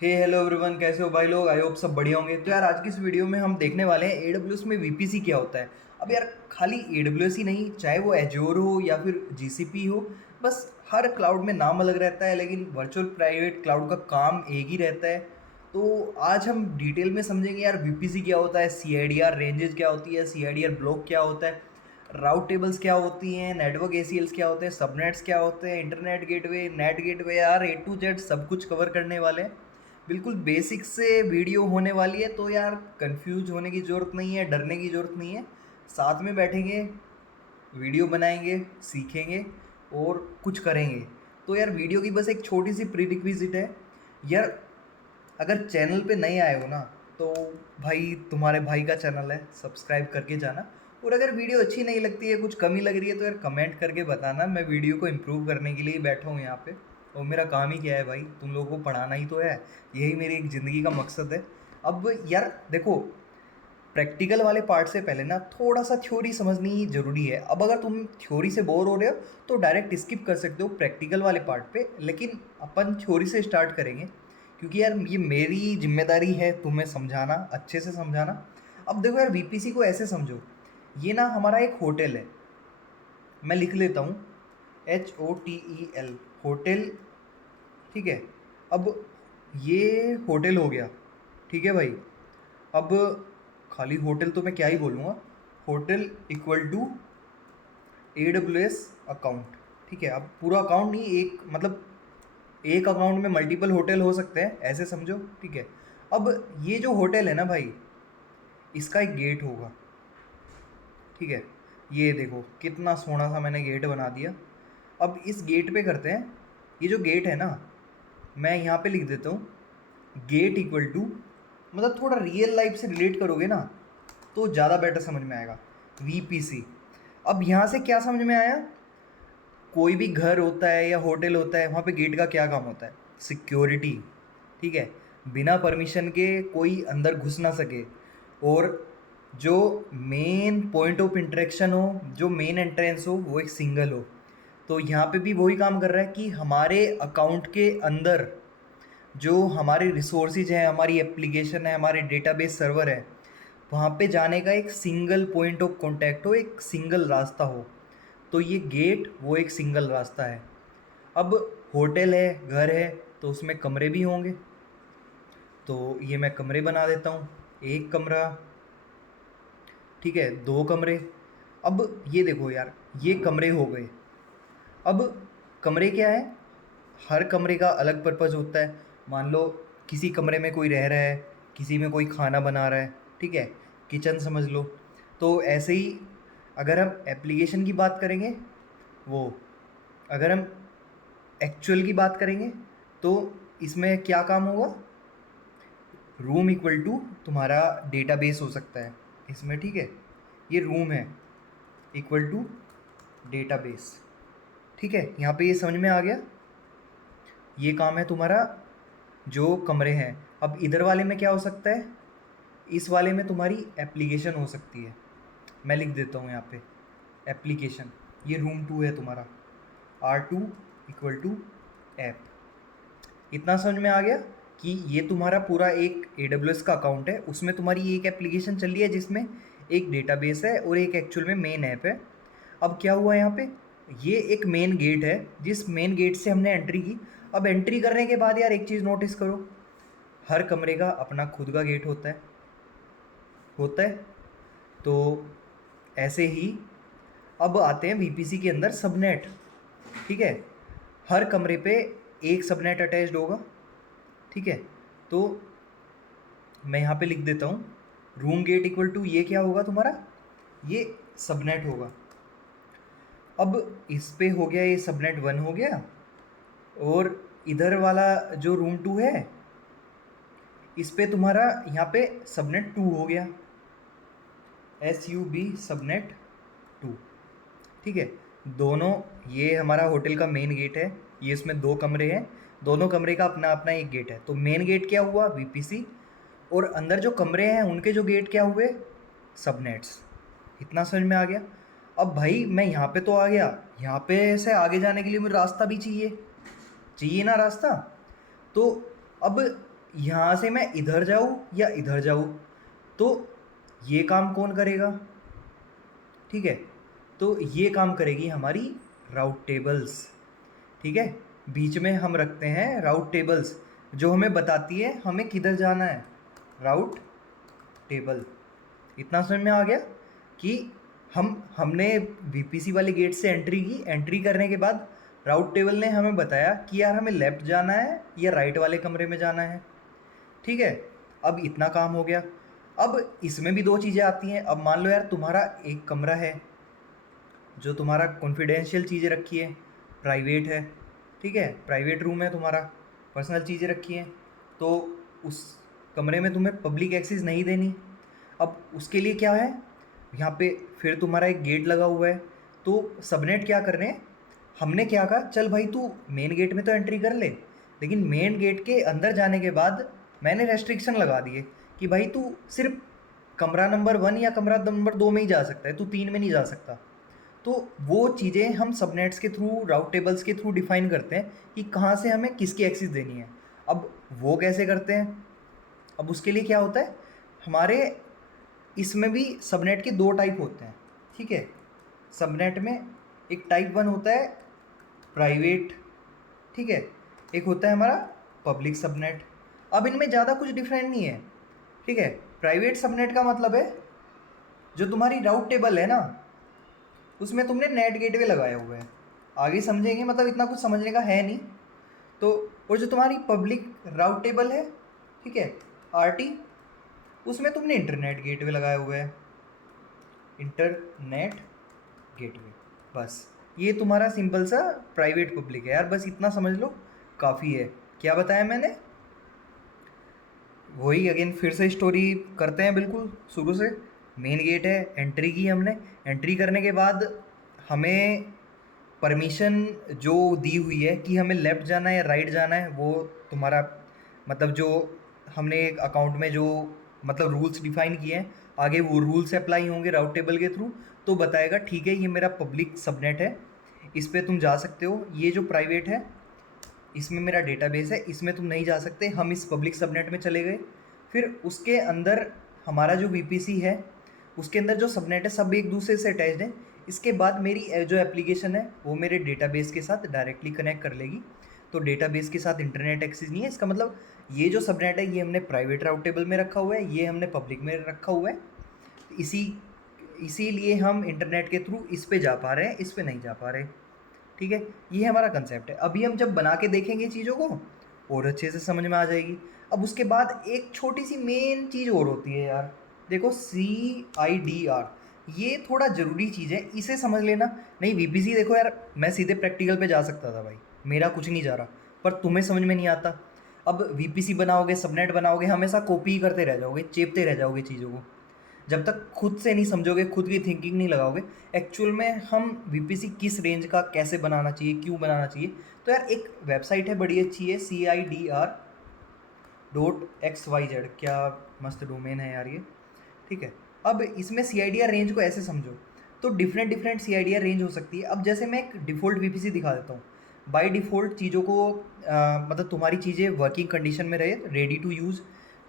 हे hello everyone, कैसे हो भाई लोग। आई होप सब बढ़िया होंगे। तो यार आज की इस वीडियो में हम देखने वाले हैं एडब्ल्यूएस में वीपीसी क्या होता है। अब यार खाली एडब्ल्यूएस ही नहीं, चाहे वो एज्योर हो या फिर जीसीपी हो, बस हर क्लाउड में नाम अलग रहता है लेकिन वर्चुअल प्राइवेट क्लाउड का काम एक ही रहता है। तो आज हम डिटेल में समझेंगे यार वीपीसी क्या होता है, सीआईडीआर रेंजेस क्या होती है, सीआईडीआर ब्लॉक क्या होता है, राउट टेबल्स क्या होती हैं, नेटवर्क एसीएल्स क्या होते हैं, सबनेट्स क्या होते हैं, इंटरनेट गेटवे, नेट गेटवे, यार ए टू जेड सब कुछ कवर करने वाले हैं। बिल्कुल बेसिक से वीडियो होने वाली है, तो यार कंफ्यूज होने की ज़रूरत नहीं है, डरने की ज़रूरत नहीं है। साथ में बैठेंगे, वीडियो बनाएंगे, सीखेंगे और कुछ करेंगे। तो यार वीडियो की बस एक छोटी सी प्री रिक्विजिट है यार। अगर चैनल पे नए आए हो ना, तो भाई तुम्हारे भाई का चैनल है, सब्सक्राइब करके जाना। और अगर वीडियो अच्छी नहीं लगती है, कुछ कमी लग रही है, तो यार कमेंट करके बताना। मैं वीडियो को इम्प्रूव करने के लिए ही बैठा हूँ यहाँ पे। और मेरा काम ही क्या है भाई, तुम लोगों को पढ़ाना ही तो है। यही मेरी एक ज़िंदगी का मकसद है। अब यार देखो, प्रैक्टिकल वाले पार्ट से पहले ना थोड़ा सा थ्योरी समझनी ज़रूरी है। अब अगर तुम थ्योरी से बोर हो रहे हो तो डायरेक्ट स्किप कर सकते हो प्रैक्टिकल वाले पार्ट पे, लेकिन अपन थ्योरी से स्टार्ट करेंगे क्योंकि यार ये मेरी जिम्मेदारी है तुम्हें समझाना, अच्छे से समझाना। अब देखो यार, वीपीसी को ऐसे समझो, ये ना हमारा एक होटल है। मैं लिख लेता हूँ, HOTEL, होटल। ठीक है। अब ये होटल हो गया, ठीक है भाई। अब खाली होटल तो मैं क्या ही बोलूँगा, hotel equal to AWS account. ठीक है। अब पूरा अकाउंट नहीं, एक मतलब एक अकाउंट में मल्टीपल होटल हो सकते हैं, ऐसे समझो। ठीक है। अब ये जो होटल है ना भाई, इसका एक गेट होगा। ठीक है। ये देखो कितना सोना सा मैंने गेट बना दिया। अब इस गेट पे करते हैं, ये जो गेट है ना, मैं यहाँ पे लिख देता हूँ गेट इक्वल टू, मतलब थोड़ा रियल लाइफ से रिलेट करोगे ना तो ज़्यादा बेटर समझ में आएगा, वीपीसी। अब यहाँ से क्या समझ में आया, कोई भी घर होता है या होटल होता है, वहाँ पे गेट का क्या काम होता है, सिक्योरिटी। ठीक है। बिना परमिशन के कोई अंदर घुस ना सके, और जो मेन पॉइंट ऑफ इंटरेक्शन हो, जो मेन एंट्रेंस हो, वो एक सिंगल हो। तो यहाँ पे भी वही काम कर रहा है कि हमारे अकाउंट के अंदर जो हमारे रिसोर्सेज हैं, हमारी एप्लीकेशन है, हमारे डेटाबेस सर्वर है, वहाँ पे जाने का एक सिंगल पॉइंट ऑफ कांटेक्ट हो, एक सिंगल रास्ता हो। तो ये गेट वो एक सिंगल रास्ता है। अब होटल है, घर है, तो उसमें कमरे भी होंगे। तो ये मैं कमरे बना देता हूँ, एक कमरा। ठीक है, दो कमरे। अब ये देखो यार, ये कमरे हो गए। अब कमरे क्या है, हर कमरे का अलग पर्पज़ होता है। मान लो किसी कमरे में कोई रह रहा है, किसी में कोई खाना बना रहा है। ठीक है, किचन समझ लो। तो ऐसे ही अगर हम एप्लीकेशन की बात करेंगे, वो अगर हम एक्चुअल की बात करेंगे, तो इसमें क्या काम होगा, रूम इक्वल टू तुम्हारा डेटाबेस हो सकता है इसमें। ठीक है, ये रूम है इक्वल टू डेटाबेस। ठीक है, यहाँ पे ये समझ में आ गया। ये काम है तुम्हारा जो कमरे हैं। अब इधर वाले में क्या हो सकता है, इस वाले में तुम्हारी एप्लीकेशन हो सकती है। मैं लिख देता हूँ यहाँ पे एप्लीकेशन। ये रूम 2 है तुम्हारा, R2 इक्वल टू ऐप। इतना समझ में आ गया कि ये तुम्हारा पूरा एक AWS का अकाउंट है, उसमें तुम्हारी एक एप्लीकेशन चल रही है जिसमें एक डेटाबेस है और एक एक्चुअल में मेन ऐप है। अब क्या हुआ यहाँ पे, ये एक मेन गेट है, जिस मेन गेट से हमने एंट्री की। अब एंट्री करने के बाद यार एक चीज़ नोटिस करो, हर कमरे का अपना खुद का गेट होता है। तो ऐसे ही अब आते हैं वीपीसी के अंदर सबनेट। ठीक है, हर कमरे पे एक सबनेट अटैच्ड होगा। ठीक है। तो मैं यहाँ पे लिख देता हूँ रूम गेट इक्वल टू, ये क्या होगा तुम्हारा, ये सबनेट होगा। अब इस पे हो गया, ये सबनेट 1 हो गया। और इधर वाला जो रूम 2 है, इस पे तुम्हारा यहाँ पे सबनेट 2 हो गया, SUB सबनेट 2। ठीक है। दोनों, ये हमारा होटल का मेन गेट है, ये इसमें दो कमरे हैं, दोनों कमरे का अपना अपना एक गेट है। तो मेन गेट क्या हुआ, वीपीसी, और अंदर जो कमरे हैं उनके जो गेट क्या हुए, सबनेट्स। इतना समझ में आ गया। अब भाई मैं यहाँ पे तो आ गया, यहाँ पे से आगे जाने के लिए मुझे रास्ता भी चाहिए, चाहिए ना रास्ता। तो अब यहाँ से मैं इधर जाऊँ या इधर जाऊँ, तो ये काम कौन करेगा? ठीक है, तो ये काम करेगी हमारी राउट टेबल्स। ठीक है, बीच में हम रखते हैं राउट टेबल्स जो हमें बताती है हमें किधर जाना है, राउट टेबल। इतना समझ में आ गया कि हमने वीपीसी वाले गेट से एंट्री की, एंट्री करने के बाद राउट टेबल ने हमें बताया कि यार हमें लेफ़्ट जाना है या राइट वाले कमरे में जाना है। ठीक है, अब इतना काम हो गया। अब इसमें भी दो चीज़ें आती हैं। अब मान लो यार तुम्हारा एक कमरा है जो तुम्हारा कॉन्फिडेंशियल चीज़ें रखी है, प्राइवेट है। ठीक है, प्राइवेट रूम है तुम्हारा, पर्सनल चीज़ें रखी हैं, तो उस कमरे में तुम्हें पब्लिक एक्सेस नहीं देनी। अब उसके लिए क्या है, यहाँ पे फिर तुम्हारा एक गेट लगा हुआ है, तो सबनेट क्या कर रहे हैं, हमने क्या कहा, चल भाई तू मेन गेट में तो एंट्री कर ले, लेकिन मेन गेट के अंदर जाने के बाद मैंने रेस्ट्रिक्शन लगा दिए कि भाई तू सिर्फ कमरा नंबर 1 या कमरा नंबर 2 में ही जा सकता है, तू 3 में नहीं जा सकता। तो वो चीज़ें हम सबनेट्स के थ्रू, राउट टेबल्स के थ्रू डिफाइन करते हैं कि कहाँ से हमें किसकी एक्सेस देनी है। अब वो कैसे करते हैं, अब उसके लिए क्या होता है, हमारे इसमें भी सबनेट के दो टाइप होते हैं। ठीक है, सबनेट में एक टाइप 1 होता है प्राइवेट, ठीक है, एक होता है हमारा पब्लिक सबनेट। अब इनमें ज़्यादा कुछ डिफरेंट नहीं है। ठीक है, प्राइवेट सबनेट का मतलब है जो तुम्हारी राउट टेबल है ना, उसमें तुमने नेट गेटवे लगाया हुआ है, आगे समझेंगे, मतलब इतना कुछ समझने का है नहीं। तो और जो तुम्हारी पब्लिक राउट टेबल है, ठीक है, आरटी, उसमें तुमने इंटरनेट गेटवे लगाया हुआ है, इंटरनेट गेटवे। बस ये तुम्हारा सिंपल सा प्राइवेट पब्लिक है यार, बस इतना समझ लो काफ़ी है। क्या बताया मैंने, वही अगेन फिर से स्टोरी करते हैं बिल्कुल शुरू से। मेन गेट है, एंट्री की हमने, एंट्री करने के बाद हमें परमिशन जो दी हुई है कि हमें लेफ़्ट जाना है या राइट जाना है, वो तुम्हारा मतलब जो हमने एक अकाउंट में जो मतलब रूल्स डिफाइन किए हैं, आगे वो रूल्स अप्लाई होंगे राउट टेबल के थ्रू, तो बताएगा ठीक है ये मेरा पब्लिक सबनेट है, इस पर तुम जा सकते हो। ये जो प्राइवेट है इसमें मेरा डेटाबेस है, इसमें तुम नहीं जा सकते। हम इस पब्लिक सबनेट में चले गए, फिर उसके अंदर हमारा जो वीपीसी है उसके अंदर जो सबनेट है सब एक दूसरे से अटैच्ड है। इसके बाद मेरी जो एप्लीकेशन है वो मेरे डेटाबेस के साथ डायरेक्टली कनेक्ट कर लेगी। तो डेटाबेस के साथ इंटरनेट एक्सेस नहीं है, इसका मतलब ये जो सबनेट है ये हमने प्राइवेट राउट टेबल में रखा हुआ है, ये हमने पब्लिक में रखा हुआ है। इसीलिए हम इंटरनेट के थ्रू इस पे जा पा रहे हैं, इस पे नहीं जा पा रहे। ठीक है, ये हमारा कंसेप्ट है। अभी हम जब बना के देखेंगे चीज़ों को और अच्छे से समझ में आ जाएगी। अब उसके बाद एक छोटी सी मेन चीज़ और होती है यार, देखो CIDR, ये थोड़ा ज़रूरी चीज़ है, इसे समझ लेना। नहीं वीपीसी देखो यार, मैं सीधे प्रैक्टिकल पे जा सकता था भाई, मेरा कुछ नहीं जा रहा, पर तुम्हें समझ में नहीं आता। अब वीपीसी बनाओगे, सबनेट बनाओगे, हमेशा कॉपी करते रह जाओगे, चेपते रह जाओगे चीज़ों को, जब तक खुद से नहीं समझोगे, खुद की थिंकिंग नहीं लगाओगे एक्चुअल में हम वीपीसी किस रेंज का कैसे बनाना चाहिए, क्यों बनाना चाहिए। तो यार एक वेबसाइट है बड़ी अच्छी है, CIDR.xyz, क्या मस्त डोमेन है यार ये। ठीक है, अब इसमें CIDR रेंज को ऐसे समझो, तो डिफरेंट डिफरेंट CIDR रेंज हो सकती है। अब जैसे मैं एक डिफ़ॉल्ट वीपीसी दिखा देता हूँ, बाय डिफ़ॉल्ट चीज़ों को मतलब तुम्हारी चीज़ें वर्किंग कंडीशन में रहे, रेडी टू यूज़,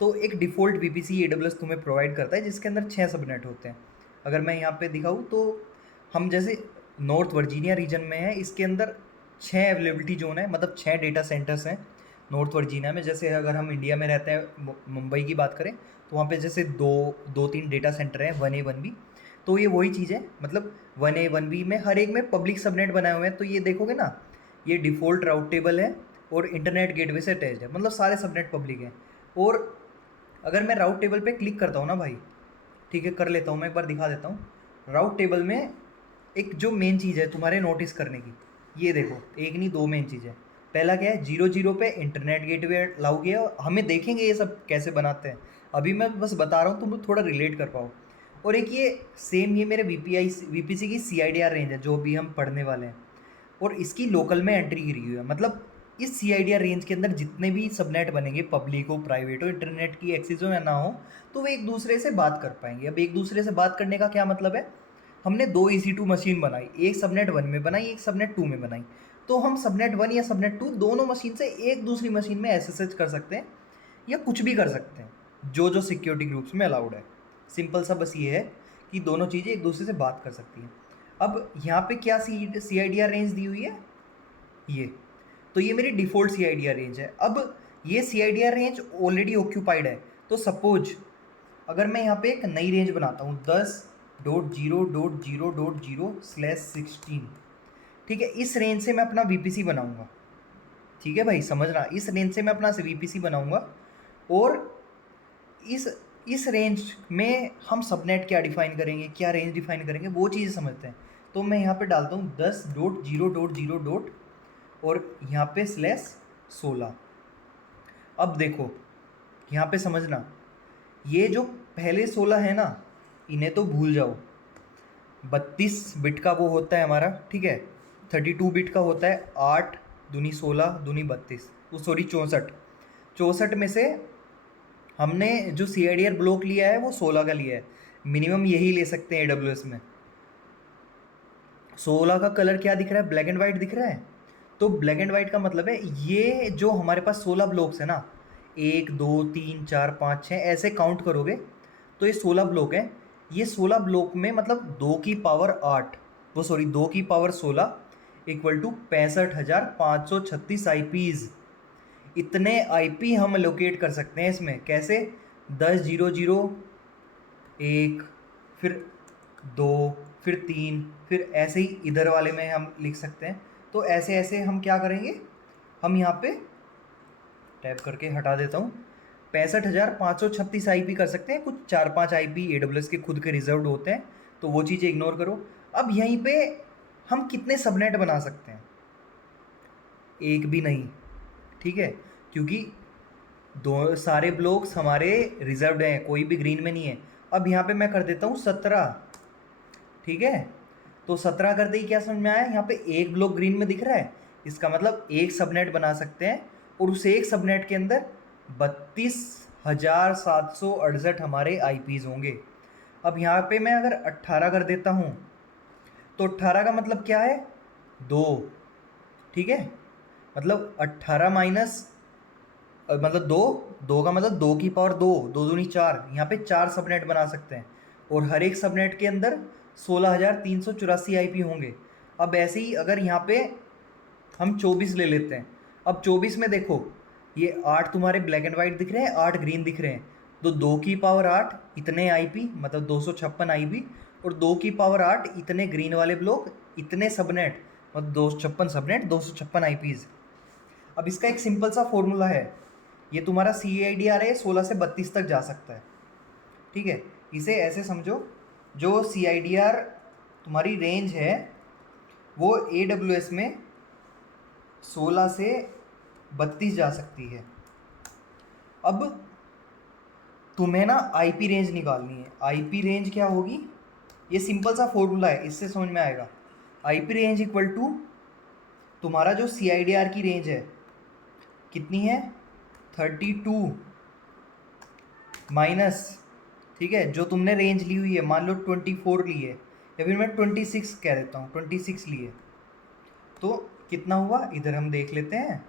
तो एक डिफ़ॉल्ट वीपीसी AWS तुम्हें प्रोवाइड करता है जिसके अंदर 6 सबनेट होते हैं। अगर मैं यहाँ पे दिखाऊँ तो हम जैसे नॉर्थ वर्जीनिया रीजन में है, इसके अंदर 6 अवेलेबिलिटी जोन है, मतलब 6 डेटा सेंटर्स हैं नॉर्थ वर्जीनिया में। जैसे अगर हम इंडिया में रहते हैं, मुंबई की बात करें, तो वहाँ पे जैसे दो तीन डेटा सेंटर हैं, 1A 1B। तो ये वही चीज़ है, मतलब 1A 1B में हर एक में पब्लिक सबनेट बनाए हुए हैं। तो ये देखोगे ना, ये डिफ़ॉल्ट राउट टेबल है और इंटरनेट गेटवे से अटैच्ड है, मतलब सारे सबनेट पब्लिक हैं। और अगर मैं राउट टेबल पे क्लिक करता हूँ ना भाई, ठीक है कर लेता हूँ, मैं एक बार दिखा देता हूँ। राउट टेबल में एक जो मेन चीज़ है तुम्हारे नोटिस करने की, ये देखो, एक नहीं दो मेन चीज़ है। पहला क्या है, 0 पे इंटरनेट गेटवे लाओगे, और हमें देखेंगे ये सब कैसे बनाते हैं, अभी मैं बस बता रहा हूँ तुम लोग थोड़ा रिलेट कर पाओ। और एक ये सेम ये मेरे वीपीसी की CIDR रेंज है जो भी हम पढ़ने वाले हैं, और इसकी लोकल में एंट्री गिरी हुई है। मतलब इस CIDR रेंज के अंदर जितने भी सबनेट बनेंगे, पब्लिक हो, प्राइवेट हो, इंटरनेट की एक्सेस हो या ना हो, तो वे एक दूसरे से बात कर पाएंगे। अब एक दूसरे से बात करने का क्या मतलब है, हमने दो EC2 मशीन बनाई, एक सबनेट 1 में बनाई, एक सबनेट 2 में बनाई, तो हम सबनेट 1 या सबनेट 2 दोनों मशीन से एक दूसरी मशीन में SSH कर सकते हैं, या कुछ भी कर सकते हैं जो जो सिक्योरिटी ग्रुप्स में अलाउड है। सिंपल सा बस ये है कि दोनों चीज़ें एक दूसरे से बात कर सकती हैं। अब यहाँ पे क्या C I D R range दी हुई है, ये तो ये मेरी default C I D R range है। अब ये C I D R range already occupied है, तो सपोज अगर मैं यहाँ पे एक नई रेंज बनाता हूँ 10.0.0.0/16, ठीक है, इस रेंज से मैं अपना वीपीसी बनाऊंगा। ठीक है भाई, समझना, इस रेंज से मैं अपना वीपीसी बनाऊंगा और इस रेंज में हम सबनेट क्या डिफाइन करेंगे, क्या रेंज डिफाइन करेंगे, वो चीज़ समझते हैं। तो मैं यहाँ पे डालता हूँ 10.0.0. और यहाँ पे /16। अब देखो यहाँ पे समझना, ये जो पहले 16 है ना, इन्हें तो भूल जाओ। 32 बिट का वो होता है हमारा, ठीक है, 32 बिट का होता है। 8 दूनी 16 दूनी 32, वो सॉरी 64 में से हमने जो सी आई डी आर ब्लॉक लिया है वो 16 का लिया है। मिनिमम यही ले सकते हैं AWS में। 16 का कलर क्या दिख रहा है, ब्लैक एंड वाइट दिख रहा है। तो ब्लैक एंड वाइट का मतलब है ये जो हमारे पास 16 ब्लॉक्स है ना, 1 2 3 4 5 6 ऐसे काउंट करोगे तो ये 16 ब्लॉक है। ये 16 ब्लॉक में मतलब 2 की पावर 8, वो सॉरी 2 की पावर 16 इक्वल टू 65,536 IPs। इतने IP हम लोकेट कर सकते हैं इसमें। कैसे? 10.0.0.1, फिर 2, फिर 3, फिर ऐसे ही इधर वाले में हम लिख सकते हैं। तो ऐसे ऐसे हम क्या करेंगे, हम यहाँ पे टैप करके हटा देता हूँ, 65,536 IP कर सकते हैं। कुछ 4-5 IP AWS के खुद के रिजर्व्ड होते हैं, तो वो चीज़ें इग्नोर करो। अब यहीं पे हम कितने सबनेट बना सकते हैं? एक भी नहीं, ठीक है, क्योंकि दो सारे ब्लॉक्स हमारे रिजर्व्ड हैं, कोई भी ग्रीन में नहीं है। अब यहाँ पे मैं कर देता हूँ 17, ठीक है। तो 17 करते ही क्या समझ में आया, यहाँ पे एक ब्लॉक ग्रीन में दिख रहा है, इसका मतलब एक सबनेट बना सकते हैं और उस एक सबनेट के अंदर 32,768 हमारे IPs होंगे। अब यहाँ पे मैं अगर 18 कर देता हूँ तो 18 का मतलब क्या है, 2, ठीक है। मतलब 18 माइनस मतलब 2 का मतलब 2 की पावर 2, 2 दूनी 4, यहाँ पे 4 सबनेट बना सकते हैं और हर एक सबनेट के अंदर 16,384 IP होंगे। अब ऐसे ही अगर यहाँ पे हम 24 ले लेते हैं, अब 24 में देखो ये 8 तुम्हारे ब्लैक एंड वाइट दिख रहे हैं, 8 ग्रीन दिख रहे हैं, तो 2 की पावर 8 इतने IP, मतलब 256 IP, और 2 की पावर 8 इतने ग्रीन वाले ब्लॉक, इतने सबनेट, मतलब 256 सबनेट, 256 IPs। अब इसका एक सिंपल सा फॉर्मूला है, ये तुम्हारा CIDR है 16 से 32 तक जा सकता है, ठीक है। इसे ऐसे समझो, जो CIDR तुम्हारी रेंज है वो AWS में 16 से 32 जा सकती है। अब तुम्हें ना IP रेंज निकालनी है। IP रेंज क्या होगी, ये सिंपल सा फॉर्मूला है, इससे समझ में आएगा। IP रेंज इक्वल टू तुम्हारा जो CIDR की रेंज है कितनी है, 32 माइनस, ठीक है, जो तुमने रेंज ली हुई है, मान लो 24 ली है, या फिर मैं 26 कह देता हूँ, 26 ली है, तो कितना हुआ, इधर हम देख लेते हैं।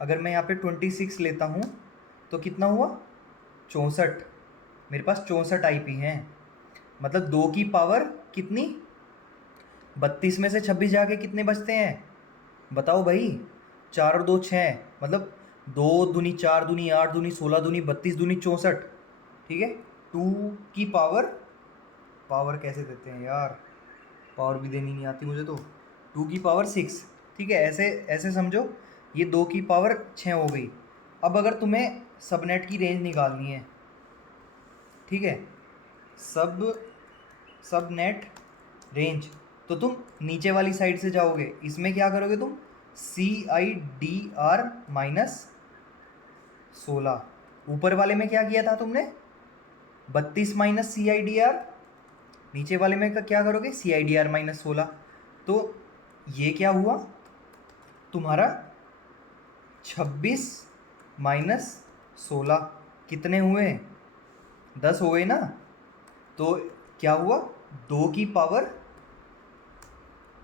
अगर मैं यहाँ पे 26 लेता हूँ तो कितना हुआ, 64। मेरे पास 64 IP हैं, मतलब 2 की पावर कितनी, 32 में से 26 जाके कितने बचते हैं, बताओ भाई, 4 और 2 6, मतलब 2 दूनी 4 दूनी 8 दूनी 16 दूनी 32 दूनी 64, ठीक है। 2 की पावर कैसे देते हैं यार, पावर भी देनी नहीं आती मुझे, तो 2 की पावर 6, ठीक है। ऐसे ऐसे समझो, ये 2 की पावर 6 हो गई। अब अगर तुम्हें सबनेट की रेंज निकालनी है, ठीक है, सबनेट रेंज, तो तुम नीचे वाली साइड से जाओगे, इसमें क्या करोगे तुम, CIDR माइनस 16। ऊपर वाले में क्या किया था तुमने, 32 माइनस CIDR, नीचे वाले में क्या करोगे, CIDR माइनस 16। तो ये क्या हुआ तुम्हारा, 26 माइनस 16 कितने हुए, 10 हो गए ना। तो क्या हुआ, 2 की पावर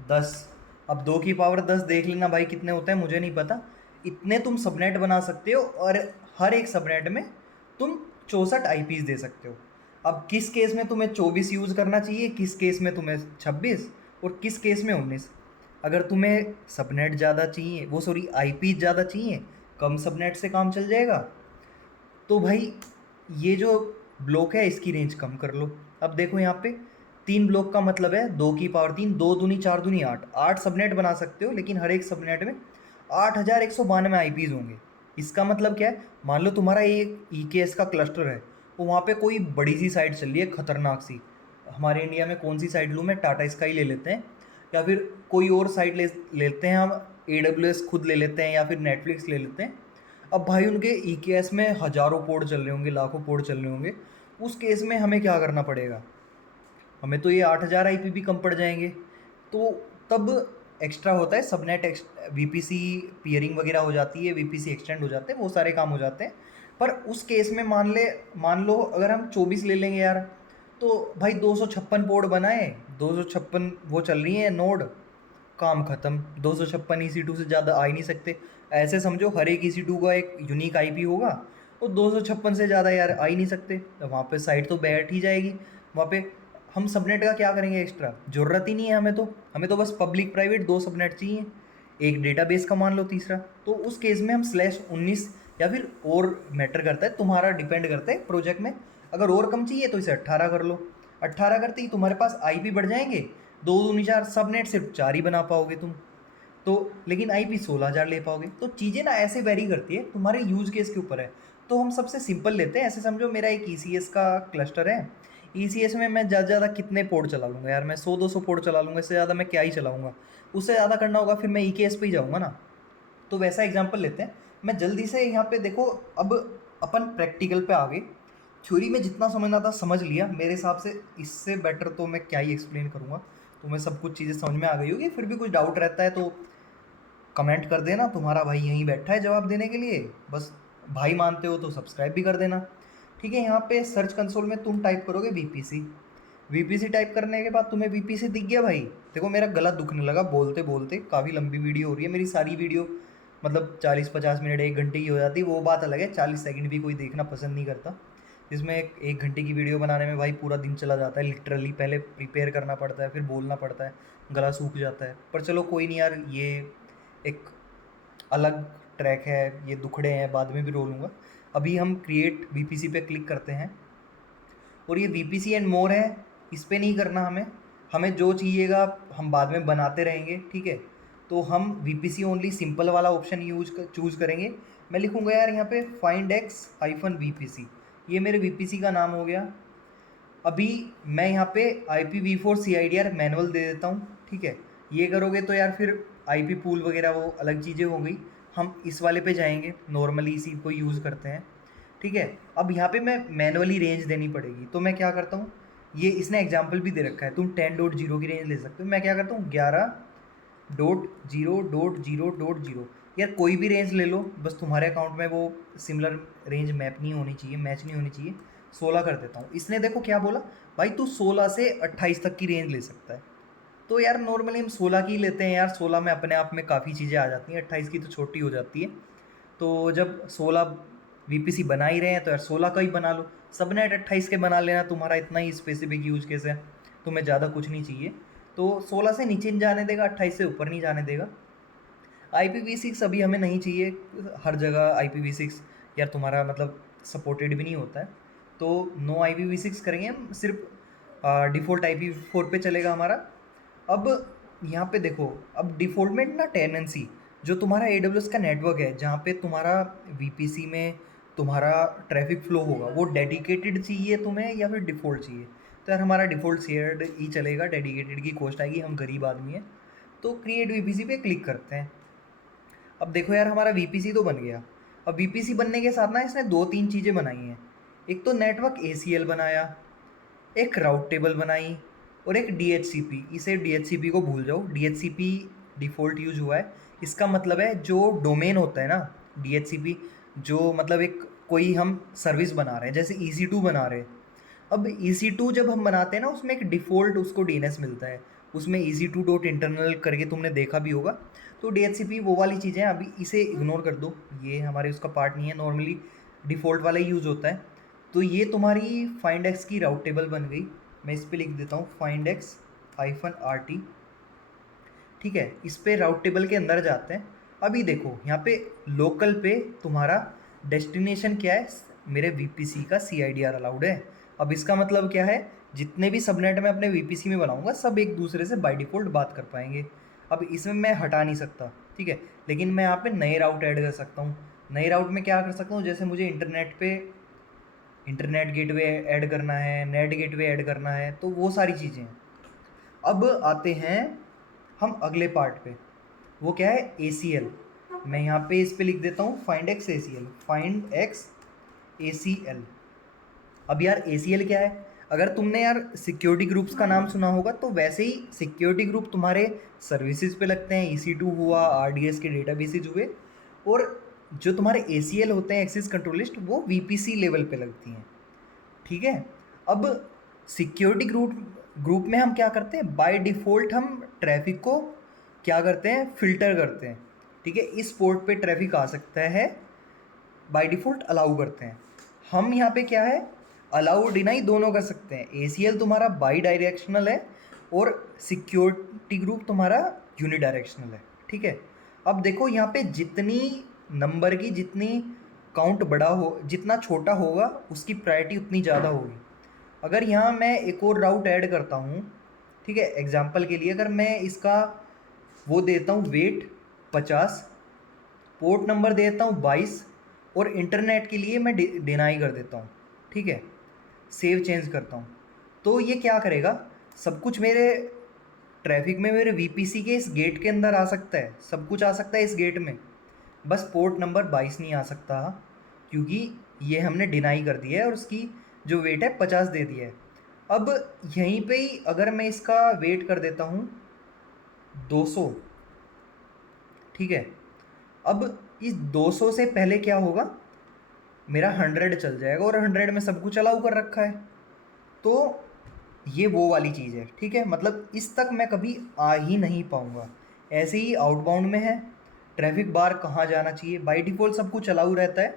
10। अब 2 की पावर 10 देख लेना भाई कितने होते हैं, मुझे नहीं पता। इतने तुम सबनेट बना सकते हो और हर एक सबनेट में तुम 64 आईपीज दे सकते हो। अब किस केस में तुम्हें 24 यूज़ करना चाहिए, किस केस में तुम्हें 26 और किस केस में 19। अगर तुम्हें सबनेट ज़्यादा चाहिए, वो सॉरी आईपी ज़्यादा चाहिए, कम सबनेट से काम चल जाएगा, तो भाई ये जो ब्लॉक है इसकी रेंज कम कर लो। अब देखो यहाँ पे 3 ब्लॉक का मतलब है 2 की पावर 3, 2 दूनी 4 दूनी 8, 8 सबनेट बना सकते हो, लेकिन हर एक सबनेट में 8192 आईपीज होंगे। इसका मतलब क्या है, मान लो तुम्हारा एक ईकेएस का क्लस्टर है, तो वहाँ पे कोई बड़ी सी साइट चल रही है खतरनाक सी। हमारे इंडिया में कौन सी साइट लूँ मैं, टाटा स्काई ले लेते हैं, या फिर कोई और साइट लेते हैं हम, AWS खुद ले लेते हैं, या फिर नेटफ्लिक्स ले लेते हैं। अब भाई उनके ईकेएस में हज़ारों पोर्ट चल रहे होंगे, लाखों पोर्ट चल रहे होंगे। उस केस में हमें क्या करना पड़ेगा, हमें तो ये 8000 आईपी भी कम पड़ जाएंगे। तो तब एक्स्ट्रा होता है सबनेट, वीपीसी पियरिंग वगैरह हो जाती है, वीपीसी एक्सटेंड हो जाते हैं, वो सारे काम हो जाते हैं। पर उस केस में मान लो अगर हम 24 ले लेंगे यार, तो भाई 256 पोर्ट बनाए, 256 वो चल रही है नोड, काम ख़त्म। 256 EC2 से ज़्यादा आ ही नहीं सकते। ऐसे समझो हर एक EC2 का एक यूनिक आईपी होगा, और 256 से ज़्यादा यार आ ही नहीं सकते, तो वहाँ पे साइट तो बैठ ही जाएगी। वहाँ पे हम सबनेट का क्या करेंगे, एक्स्ट्रा ज़रूरत ही नहीं है हमें तो बस पब्लिक प्राइवेट 2 सबनेट चाहिए, एक डेटाबेस का मान लो तीसरा। तो उस केस में हम /19, या फिर और मैटर करता है, तुम्हारा डिपेंड करता है प्रोजेक्ट में। अगर और कम चाहिए तो इसे 18 कर लो। 18 करते ही तुम्हारे पास आईपी बढ़ जाएंगे, 2 दूनी 4, सबनेट सिर्फ 4 ही बना पाओगे तुम, तो लेकिन आईपी 16,000 ले पाओगे। तो चीज़ें ना ऐसे वेरी करती है, तुम्हारे यूज केस के ऊपर है। तो हम सबसे सिंपल लेते हैं, ऐसे समझो मेरा एक ईसीएस का क्लस्टर है। ईसीएस में मैं ज़्यादा ज़्यादा कितने पोर्ट चला लूँगा यार, मैं 100-200 पोर्ट चला लूँगा, इससे ज़्यादा मैं क्या ही चलाऊँगा। उससे ज़्यादा करना होगा फिर मैं ईकेएस पे ही जाऊँगा ना। तो वैसा एग्जाम्पल लेते हैं। मैं जल्दी से यहाँ पे देखो, अब अपन प्रैक्टिकल पे आ गए। थ्योरी में जितना समझना था समझ लिया मेरे हिसाब से, इससे बेटर तो मैं क्या ही एक्सप्लेन करूँगा। तो मैं सब कुछ चीज़ें समझ में आ गई होगी, फिर भी कुछ डाउट रहता है तो कमेंट कर देना, तुम्हारा भाई यहीं बैठा है जवाब देने के लिए। बस भाई मानते हो तो सब्सक्राइब भी कर देना। ठीक है, यहाँ पे सर्च कंसोल में तुम टाइप करोगे वीपीसी। वीपीसी टाइप करने के बाद तुम्हें वीपीसी दिख गया भाई। देखो मेरा गला दुखने लगा बोलते बोलते, काफ़ी लंबी वीडियो हो रही है मेरी, सारी वीडियो मतलब 40-50 मिनट 1 घंटे की हो जाती है, वो बात अलग है। 40 सेकंड भी कोई देखना पसंद नहीं करता। जिसमें 1 घंटे की वीडियो बनाने में भाई पूरा दिन चला जाता है लिटरली, पहले प्रिपेयर करना पड़ता है, फिर बोलना पड़ता है, गला सूख जाता है। पर चलो कोई नहीं यार, ये एक अलग ट्रैक है, ये दुखड़े हैं, बाद में भी रो लूँगा। अभी हम क्रिएट वीपीसी पे क्लिक करते हैं, और ये वीपीसी एंड मोर है, इस पे नहीं करना हमें। हमें जो चाहिएगा हम बाद में बनाते रहेंगे, ठीक है। तो हम वीपीसी ओनली सिंपल वाला ऑप्शन चूज़ करेंगे। मैं लिखूँगा यार यहाँ पे -वीपीसी, ये मेरे वीपीसी का नाम हो गया। अभी मैं यहाँ पे IPv4 CIDR मैनुअल दे देता हूँ, ठीक है। ये करोगे तो यार फिर IP पूल वगैरह वो अलग चीज़ें हो गई। हम इस वाले पे जाएंगे, नॉर्मली इसी को यूज़ करते हैं, ठीक है। अब यहाँ पे मैं मैनुअली रेंज देनी पड़ेगी, तो मैं क्या करता हूँ, ये इसने एग्जाम्पल भी दे रखा है, तुम 10.0 की रेंज ले सकते हो। मैं क्या करता हूँ 11.0.0.0। यार कोई भी रेंज ले लो, बस तुम्हारे अकाउंट में वो सिमिलर रेंज मैच नहीं होनी चाहिए। 16 कर देता हूँ। इसने देखो क्या बोला, भाई तू 16 से 28 तक की रेंज ले सकता है। तो यार नॉर्मली हम 16 की लेते हैं यार, 16 में अपने आप में काफ़ी चीज़ें आ जाती हैं, 28 की तो छोटी हो जाती है। तो जब 16 वीपीसी बना ही रहे हैं तो यार 16 का ही बना लो। सबनेट 28 के बना लेना, तुम्हारा इतना ही स्पेसिफिक यूज केस है, तुम्हें ज़्यादा कुछ नहीं चाहिए। तो 16 से नीचे नहीं जाने देगा, 28 से ऊपर नहीं जाने देगा। IPv6 अभी हमें नहीं चाहिए, हर जगह IPv6 यार तुम्हारा मतलब सपोर्टेड भी नहीं होता है। तो नो IPv6 करेंगे हम, सिर्फ डिफ़ॉल्ट IPv4 पे चलेगा हमारा। अब यहाँ पे देखो, अब डिफ़ॉल्ट में ना टेनेंसी, जो तुम्हारा AWS का नेटवर्क है जहाँ पे तुम्हारा VPC में तुम्हारा ट्रैफिक फ्लो होगा, वो डेडिकेटेड चाहिए तुम्हें या फिर डिफ़ॉल्ट चाहिए। तो यार हमारा डिफ़ॉल्ट शेयर्ड ही चलेगा, डेडिकेटेड की कॉस्ट आएगी, हम गरीब आदमी हैं। तो क्रिएट VPC पे क्लिक करते हैं। अब देखो यार हमारा वीपीसी तो बन गया। अब वीपीसी बनने के साथ ना इसने 2-3 चीज़ें बनाई हैं। एक तो नेटवर्क ACL बनाया, एक राउट टेबल बनाई, और एक DHCP। इसे DHCP को भूल जाओ, DHCP डिफ़ॉल्ट यूज हुआ है। इसका मतलब है जो डोमेन होता है ना, DHCP जो मतलब एक कोई हम सर्विस बना रहे हैं, जैसे EC2 बना रहे हैं। अब EC2 जब हम बनाते हैं ना, उसमें एक डिफ़ॉल्ट उसको DNS मिलता है, उसमें EC2.internal करके तुमने देखा भी होगा। तो DHCP वो वाली चीज़ें हैं, अभी इसे इग्नोर कर दो, ये हमारे उसका पार्ट नहीं है। नॉर्मली डिफ़ॉल्ट वाला ही यूज़ होता है। तो ये तुम्हारी फाइंड एक्स की राउट टेबल बन गई। मैं इस पे लिख देता हूँ फाइंड एक्स -RT। ठीक है, इस पे राउट टेबल के अंदर जाते हैं। अभी देखो यहाँ पे लोकल पे तुम्हारा डेस्टिनेशन क्या है, मेरे वीपीसी का CIDR अलाउड है। अब इसका मतलब क्या है, जितने भी सबनेट मैं अपने वीपीसी में बनाऊंगा सब एक दूसरे से बाय डिफ़ॉल्ट बात कर पाएंगे। अब इसमें मैं हटा नहीं सकता, ठीक है, लेकिन मैं यहाँ पे नए राउट ऐड कर सकता हूँ। नए राउट में क्या कर सकता हूँ, जैसे मुझे इंटरनेट पे इंटरनेट गेटवे ऐड करना है, नेट गेटवे ऐड करना है, तो वो सारी चीज़ें हैं। अब आते हैं हम अगले पार्ट पे, वो क्या है, ACL। मैं यहाँ पे इस पे लिख देता हूँ find x ACL, find x ACL। अब यार ACL क्या है, अगर तुमने यार सिक्योरिटी ग्रुप्स का नाम सुना होगा तो वैसे ही सिक्योरिटी ग्रुप तुम्हारे सर्विसेज पे लगते हैं। EC2 हुआ, RDS के डेटाबेसेज हुए, और जो तुम्हारे ACL होते हैं, एक्सेस कंट्रोल लिस्ट, वो VPC लेवल पे लगती हैं। ठीक है, अब सिक्योरिटी ग्रुप ग्रुप में हम क्या करते हैं, बाय डिफ़ॉल्ट हम ट्रैफिक को क्या करते हैं, फ़िल्टर करते हैं। ठीक है, इस पोर्ट पे ट्रैफिक आ सकता है, बाय डिफ़ॉल्ट अलाउ करते हैं। हम यहाँ पे क्या है, अलाउ डिनाई दोनों कर सकते हैं। ACL तुम्हारा बाई डायरेक्शनल है और सिक्योरिटी ग्रुप तुम्हारा यूनिडायरेक्शनल है। ठीक है, अब देखो यहाँ पे जितनी नंबर की जितनी काउंट बड़ा हो, जितना छोटा होगा उसकी प्रायोरिटी उतनी ज़्यादा होगी। अगर यहाँ मैं एक और राउट ऐड करता हूँ, ठीक है, एग्जांपल के लिए अगर मैं इसका वो देता हूँ वेट 50, पोर्ट नंबर देता हूँ 22, और इंटरनेट के लिए मैं डिनाई कर देता हूँ। ठीक है, सेव चेंज करता हूँ, तो ये क्या करेगा, सब कुछ मेरे ट्रैफिक में मेरे VPC के इस गेट के अंदर आ सकता है, सब कुछ आ सकता है इस गेट में, बस पोर्ट नंबर 22 नहीं आ सकता, क्योंकि ये हमने डिनाई कर दिया है और उसकी जो वेट है 50 दे दिया है। अब यहीं पे ही अगर मैं इसका वेट कर देता हूँ 200, ठीक है, अब इस 200 से पहले क्या होगा, मेरा 100 चल जाएगा, और 100 में सब कुछ अलाउ कर रखा है। तो ये वो वाली चीज़ है। ठीक है, मतलब इस तक मैं कभी आ ही नहीं पाऊँगा। ऐसे ही आउटबाउंड में है, ट्रैफिक बार कहाँ जाना चाहिए, बाय डिफ़ॉल्ट सब कुछ अलाउ रहता है।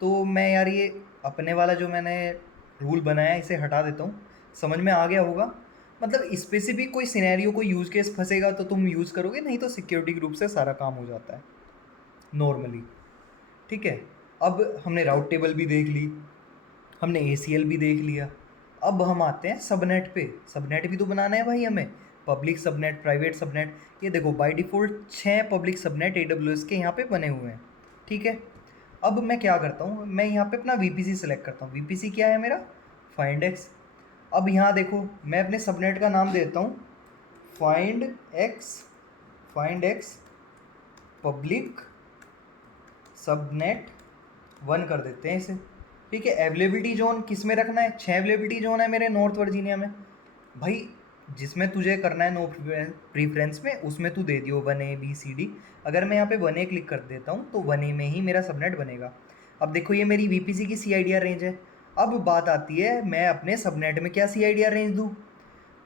तो मैं यार ये अपने वाला जो मैंने रूल बनाया है इसे हटा देता हूँ। समझ में आ गया होगा, मतलब स्पेसिफिक कोई सिनेरियो कोई यूज़ केस फंसेगा तो तुम यूज़ करोगे, नहीं तो सिक्योरिटी ग्रुप से सारा काम हो जाता है नॉर्मली। ठीक है, अब हमने राउट टेबल भी देख ली, हमने ACL भी देख लिया। अब हम आते हैं सबनेट पे। सबनेट भी तो बनाना है भाई हमें, पब्लिक सबनेट, प्राइवेट सबनेट। ये देखो by default 6 public subnet AWS के यहाँ पे बने हुए हैं। ठीक है, अब मैं क्या करता हूँ, मैं यहाँ पे अपना VPC सेलेक्ट करता हूँ। VPC क्या है मेरा, फाइंड एक्स। अब यहाँ देखो मैं अपने सबनेट का नाम देता हूँ find x, find x public subnet 1 कर देते हैं इसे। ठीक है, अवेलेबिलिटी जोन किस में रखना है, 6 अवेलेबिलिटी जोन है मेरे नॉर्थ वर्जीनिया में। भाई जिसमें तुझे करना है नो प्रीफरेंस में, उसमें तू दे दियो 1A B C D। अगर मैं यहाँ पे 1A क्लिक कर देता हूँ तो 1A में ही मेरा सबनेट बनेगा। अब देखो ये मेरी VPC की CIDR रेंज है। अब बात आती है मैं अपने सबनेट में क्या CIDR रेंज दूँ।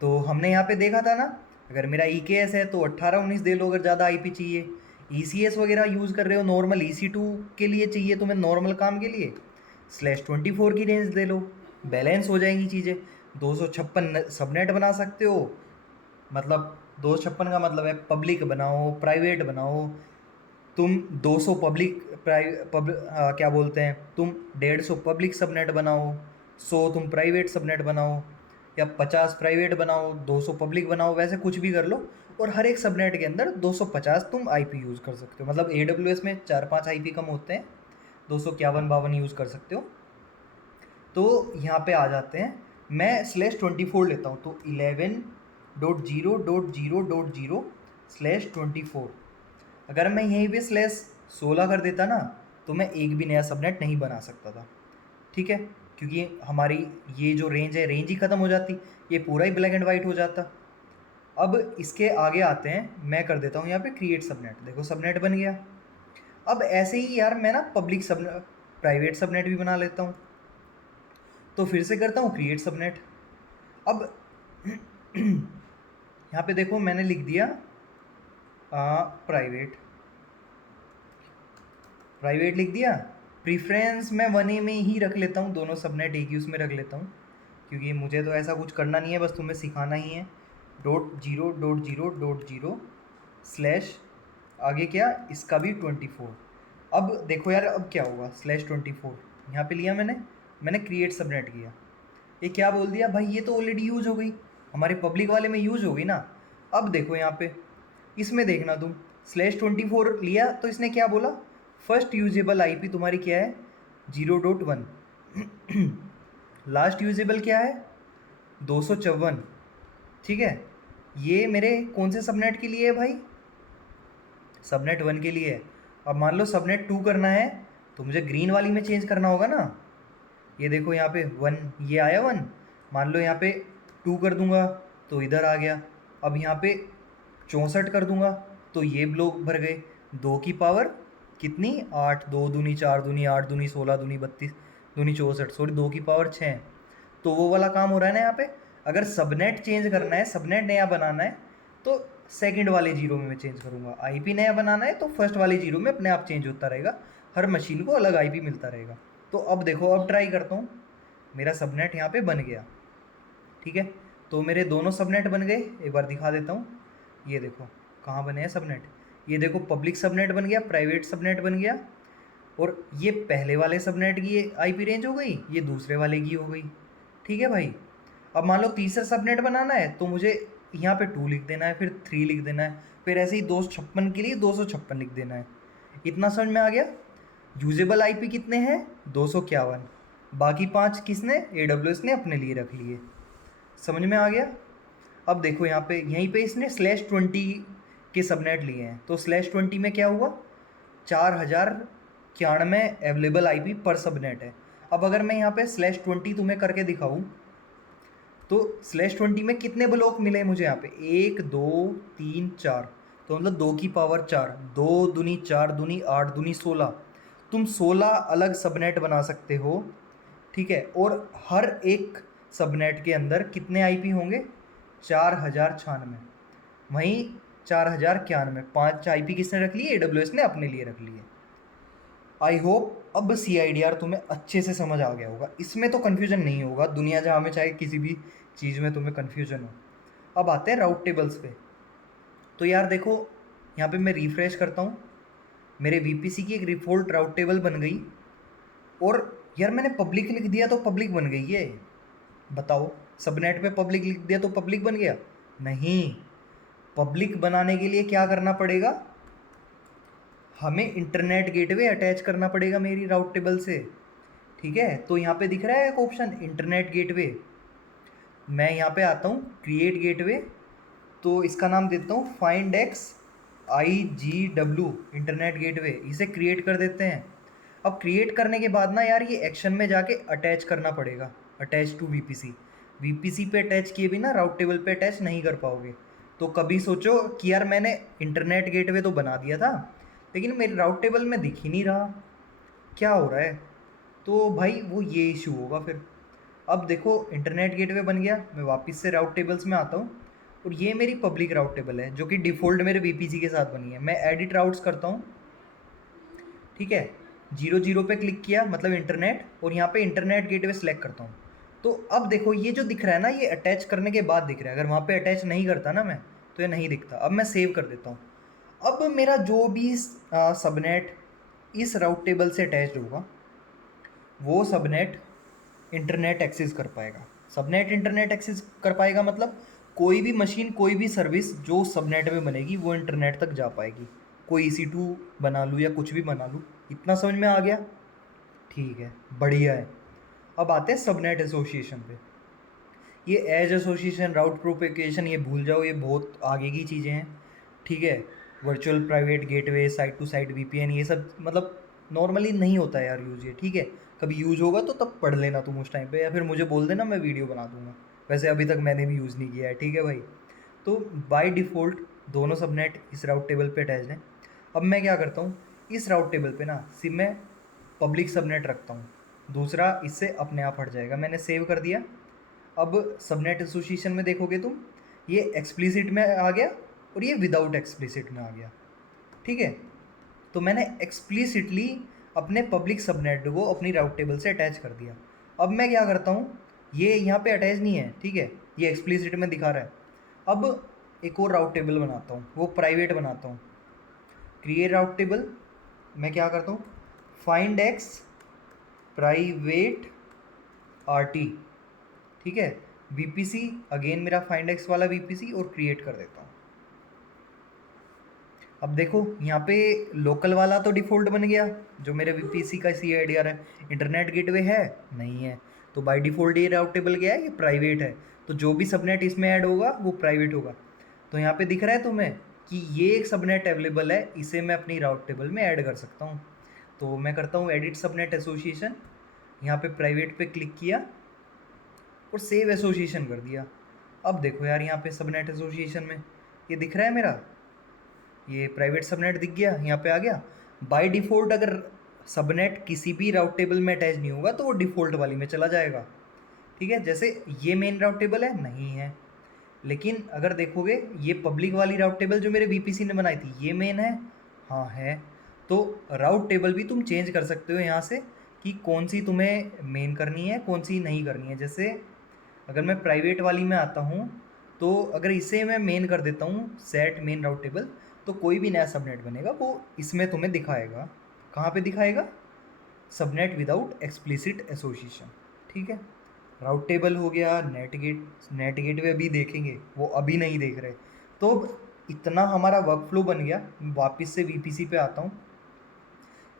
तो हमने यहाँ पे देखा था ना, अगर मेरा EKS है तो 18-19 दे लो, अगर ज़्यादा IP चाहिए। ECS वगैरह यूज़ कर रहे हो, नॉर्मल EC2 के लिए चाहिए तुम्हें, नॉर्मल काम के लिए /24 की रेंज दे लो, बैलेंस हो जाएंगी चीज़ें। 256 सबनेट बना सकते हो, मतलब 256 का मतलब है पब्लिक बनाओ, प्राइवेट बनाओ। तुम 200 पब्लिक क्या बोलते हैं, तुम 150 पब्लिक सबनेट बनाओ, 100 तुम प्राइवेट सबनेट बनाओ, या 50 प्राइवेट बनाओ, 200 पब्लिक बनाओ, वैसे कुछ भी कर लो। और हर एक सबनेट के अंदर 250 तुम IP यूज़ कर सकते हो, मतलब AWS में 4-5 IP कम होते हैं, 251-52 यूज़ कर सकते हो। तो यहाँ पे आ जाते हैं, मैं /24 लेता हूँ, तो 11.0.0.0/24। अगर मैं यहीं पे /16 कर देता ना, तो मैं एक भी नया सबनेट नहीं बना सकता था। ठीक है, क्योंकि हमारी ये जो रेंज है, रेंज ही ख़त्म हो जाती, ये पूरा ही ब्लैक एंड वाइट हो जाता। अब इसके आगे आते हैं, मैं कर देता हूँ यहाँ पे क्रिएट सबनेट। देखो सबनेट बन गया। अब ऐसे ही यार मैं ना पब्लिक सब प्राइवेट सबनेट भी बना लेता हूँ, तो फिर से करता हूँ क्रिएट सबनेट। अब यहाँ पे देखो मैंने लिख दिया प्राइवेट, प्राइवेट लिख दिया। प्रीफ्रेंस मैं 1A में ही रख लेता हूँ, दोनों सबनेट एक ही उसमें रख लेता हूँ, क्योंकि मुझे तो ऐसा कुछ करना नहीं है, बस तुम्हें सिखाना ही है। .0.0.0 स्लैश आगे क्या, इसका भी 24। अब देखो यार, अब क्या होगा, /24 यहाँ पे लिया मैंने क्रिएट सबनेट किया, ये क्या बोल दिया भाई, ये तो ऑलरेडी यूज हो गई, हमारे पब्लिक वाले में यूज हो गई ना। अब देखो यहाँ पे, इसमें देखना तुम, /24 लिया तो इसने क्या बोला, फर्स्ट यूजेबल आईपी तुम्हारी क्या है, 0.1। लास्ट यूजेबल क्या है, 254। ठीक है, ये मेरे कौन से सबनेट के लिए है भाई, सबनेट 1 के लिए है। अब मान लो सबनेट 2 करना है, तो मुझे ग्रीन वाली में चेंज करना होगा ना। ये देखो यहाँ पे 1, ये आया 1, मान लो यहाँ पे 2 कर दूंगा तो इधर आ गया। अब यहाँ पे 64 कर दूंगा तो ये ब्लॉक भर गए, 2 की पावर कितनी, 8, 2 दूनी 4 दूनी 8 दूनी 16 दूनी 32 दूनी 64, सॉरी 2 की पावर 6। तो वो वाला काम हो रहा है ना यहाँ पे। अगर सबनेट चेंज करना है, सबनेट नया बनाना है, तो सेकंड वाले जीरो में मैं चेंज करूँगा। आईपी नया बनाना है तो फर्स्ट वाले जीरो में अपने आप चेंज होता रहेगा, हर मशीन को अलग आईपी मिलता रहेगा। तो अब देखो, अब ट्राई करता हूँ, मेरा सबनेट यहाँ पे बन गया। ठीक है, तो मेरे दोनों सबनेट बन गए, एक बार दिखा देता हूँ। ये देखो कहाँ बने हैं सबनेट, ये देखो पब्लिक सबनेट बन गया, प्राइवेट सबनेट बन गया, और ये पहले वाले सबनेट की आईपी रेंज हो गई, ये दूसरे वाले की हो गई। ठीक है भाई, अब मान लो तीसरा सबनेट बनाना है तो मुझे यहाँ पे 2 लिख देना है, फिर 3 लिख देना है, फिर ऐसे ही 256 के लिए 256 लिख देना है। इतना समझ में आ गया। यूजेबल आईपी कितने हैं, 251, बाकी 5 किसने, AWS ने अपने लिए रख लिए। समझ में आ गया। अब देखो यहाँ पे, यहीं पे इसने /20 के सबनेट लिए हैं, तो /20 में क्या हुआ, 4091 अवेलेबल आईपी पर सबनेट है। अब अगर मैं यहाँ पे /20 तुम्हें करके दिखाऊँ, तो /20 में कितने ब्लॉक मिले मुझे यहाँ पे, 1 2 3 4, तो मतलब 2 की पावर 4, 2 दूनी 4 दूनी 8 दूनी 16। तुम 16 अलग सबनेट बना सकते हो। ठीक है, और हर एक सबनेट के अंदर कितने आईपी होंगे, 4096। वहीं 4091, 5 आईपी किसने रख लिए, AWS ने अपने लिए रख लिए। आई होप अब CIDR तुम्हें अच्छे से समझ आ गया होगा, इसमें तो कन्फ्यूजन नहीं होगा, दुनिया जहाँ में चाहे किसी भी चीज़ में तुम्हें कन्फ्यूजन हो। अब आते हैं राउट टेबल्स पे। तो यार देखो, यहाँ पे मैं रिफ्रेश करता हूँ, मेरे VPC की एक डिफ़ॉल्ट राउट टेबल बन गई, और यार मैंने पब्लिक लिख दिया तो पब्लिक बन गई है। बताओ, सबनेट पे पब्लिक लिख दिया तो पब्लिक बन गया, नहीं। पब्लिक बनाने के लिए क्या करना पड़ेगा, हमें इंटरनेट गेटवे अटैच करना पड़ेगा मेरी राउट टेबल से। ठीक है, तो यहाँ पे दिख रहा है एक ऑप्शन, इंटरनेट गेटवे। मैं यहाँ पे आता हूँ क्रिएट गेटवे, तो इसका नाम देता हूँ FindX IGW इंटरनेट गेटवे, इसे क्रिएट कर देते हैं। अब क्रिएट करने के बाद ना यार, ये एक्शन में जाके अटैच करना पड़ेगा, अटैच टू VPC पे अटैच किए बिना राउट टेबल पे अटैच नहीं कर पाओगे। तो कभी सोचो कि यार मैंने इंटरनेट गेटवे तो बना दिया था, लेकिन मेरे राउट टेबल में दिख ही नहीं रहा, क्या हो रहा है, तो भाई वो ये इशू होगा फिर। अब देखो इंटरनेट गेटवे बन गया, मैं वापस से राउट टेबल्स में आता हूँ, और ये मेरी पब्लिक राउट टेबल है जो कि डिफ़ॉल्ट मेरे VPC के साथ बनी है। मैं एडिट राउट्स करता हूँ। ठीक है, 0 पे क्लिक किया, मतलब इंटरनेट, और यहाँ पे इंटरनेट गेटवे सेलेक्ट करता हूँ। तो अब देखो ये जो दिख रहा है ना, ये अटैच करने के बाद दिख रहा है, अगर वहाँ पे अटैच नहीं करता ना मैं, तो ये नहीं दिखता। अब मैं सेव कर देता हूँ। अब मेरा जो भी सबनेट इस राउट टेबल से अटैच्ड होगा, वो सबनेट इंटरनेट एक्सेस कर पाएगा। सबनेट इंटरनेट एक्सेस कर पाएगा मतलब कोई भी मशीन, कोई भी सर्विस जो सबनेट में बनेगी वो इंटरनेट तक जा पाएगी। कोई EC2 बना लूँ या कुछ भी बना लूँ। इतना समझ में आ गया, ठीक है, बढ़िया है। अब आते हैं सबनेट एसोसिएशन पे। ये एज एसोसिएशन, राउट प्रोपेगेशन, ये भूल जाओ, ये बहुत आगे की चीज़ें हैं। ठीक है, virtual private gateway, site to site VPN, ये सब मतलब नॉर्मली नहीं होता है यार यूज़ ये। ठीक है, कभी यूज़ होगा तो तब पढ़ लेना तुम उस टाइम पे, या फिर मुझे बोल देना, मैं वीडियो बना दूंगा। वैसे अभी तक मैंने भी यूज़ नहीं किया है। ठीक है भाई, तो बाय डिफ़ॉल्ट दोनों सबनेट इस राउट टेबल पे अटैच हैं। अब मैं क्या करता हूँ, इस राउट टेबल पे ना सिर्फ मैं पब्लिक सबनेट रखता हूँ, दूसरा इससे अपने आप हट जाएगा। मैंने सेव कर दिया। अब सबनेट एसोसिएशन में देखोगे तुम, ये एक्सप्लिसिट में आ गया और ये विदाउट एक्सप्लिसिट में आ गया। ठीक है, तो मैंने एक्सप्लिसिटली अपने पब्लिक सबनेट को अपनी राउट टेबल से अटैच कर दिया। अब मैं क्या करता हूँ, ये यहाँ पे अटैच नहीं है, ठीक है, ये एक्सप्लिसिट में दिखा रहा है। अब एक और राउट टेबल बनाता हूँ, वो प्राइवेट बनाता हूँ। क्रिएट राउट टेबल, मैं क्या करता हूँ, फाइंड एक्स प्राइवेट आरटी, ठीक है, वीपीसी, अगेन मेरा फाइंड एक्स वाला वीपीसी, और क्रिएट कर देता हूँ। अब देखो यहाँ पे लोकल वाला तो डिफ़ॉल्ट बन गया, जो मेरे वीपीसी का CIDR है। इंटरनेट गेटवे है नहीं है, तो बाय डिफ़ॉल्ट ये राउट टेबल क्या है, ये प्राइवेट है, तो जो भी सबनेट इसमें ऐड होगा वो प्राइवेट होगा। तो यहाँ पे दिख रहा है तुम्हें कि ये एक सबनेट अवेलेबल है, इसे मैं अपनी राउट टेबल में ऐड कर सकता हूँ। तो मैं करता हूँ एडिट सबनेट एसोसिएशन, यहाँ पे प्राइवेट पे क्लिक किया और सेव एसोसिएशन कर दिया। अब देखो यार, यहाँ पे सबनेट एसोसिएशन में ये दिख रहा है मेरा, ये प्राइवेट सबनेट दिख गया, यहाँ पे आ गया। बाय डिफ़ॉल्ट अगर सबनेट किसी भी राउट टेबल में अटैच नहीं होगा तो वो डिफ़ॉल्ट वाली में चला जाएगा, ठीक है। जैसे ये मेन राउट टेबल है, नहीं है, लेकिन अगर देखोगे ये पब्लिक वाली राउट टेबल जो मेरे वीपीसी ने बनाई थी, ये मेन है, हाँ है। तो राउट टेबल भी तुम चेंज कर सकते हो यहाँ से कि कौन सी तुम्हें मेन करनी है, कौन सी नहीं करनी है। जैसे अगर मैं प्राइवेट वाली में आता हूँ, तो अगर इसे मैं मेन कर देता हूँ, सेट मेन राउट टेबल, तो कोई भी नया सबनेट बनेगा वो इसमें तुम्हें दिखाएगा। कहाँ पे दिखाएगा, सबनेट विदाउट एक्सप्लिसिट एसोसिएशन, ठीक है। राउट टेबल हो गया, नेट गेटवे अभी देखेंगे, वो अभी नहीं देख रहे। तो इतना हमारा वर्क फ्लो बन गया। वापस से वीपीसी पे आता हूँ,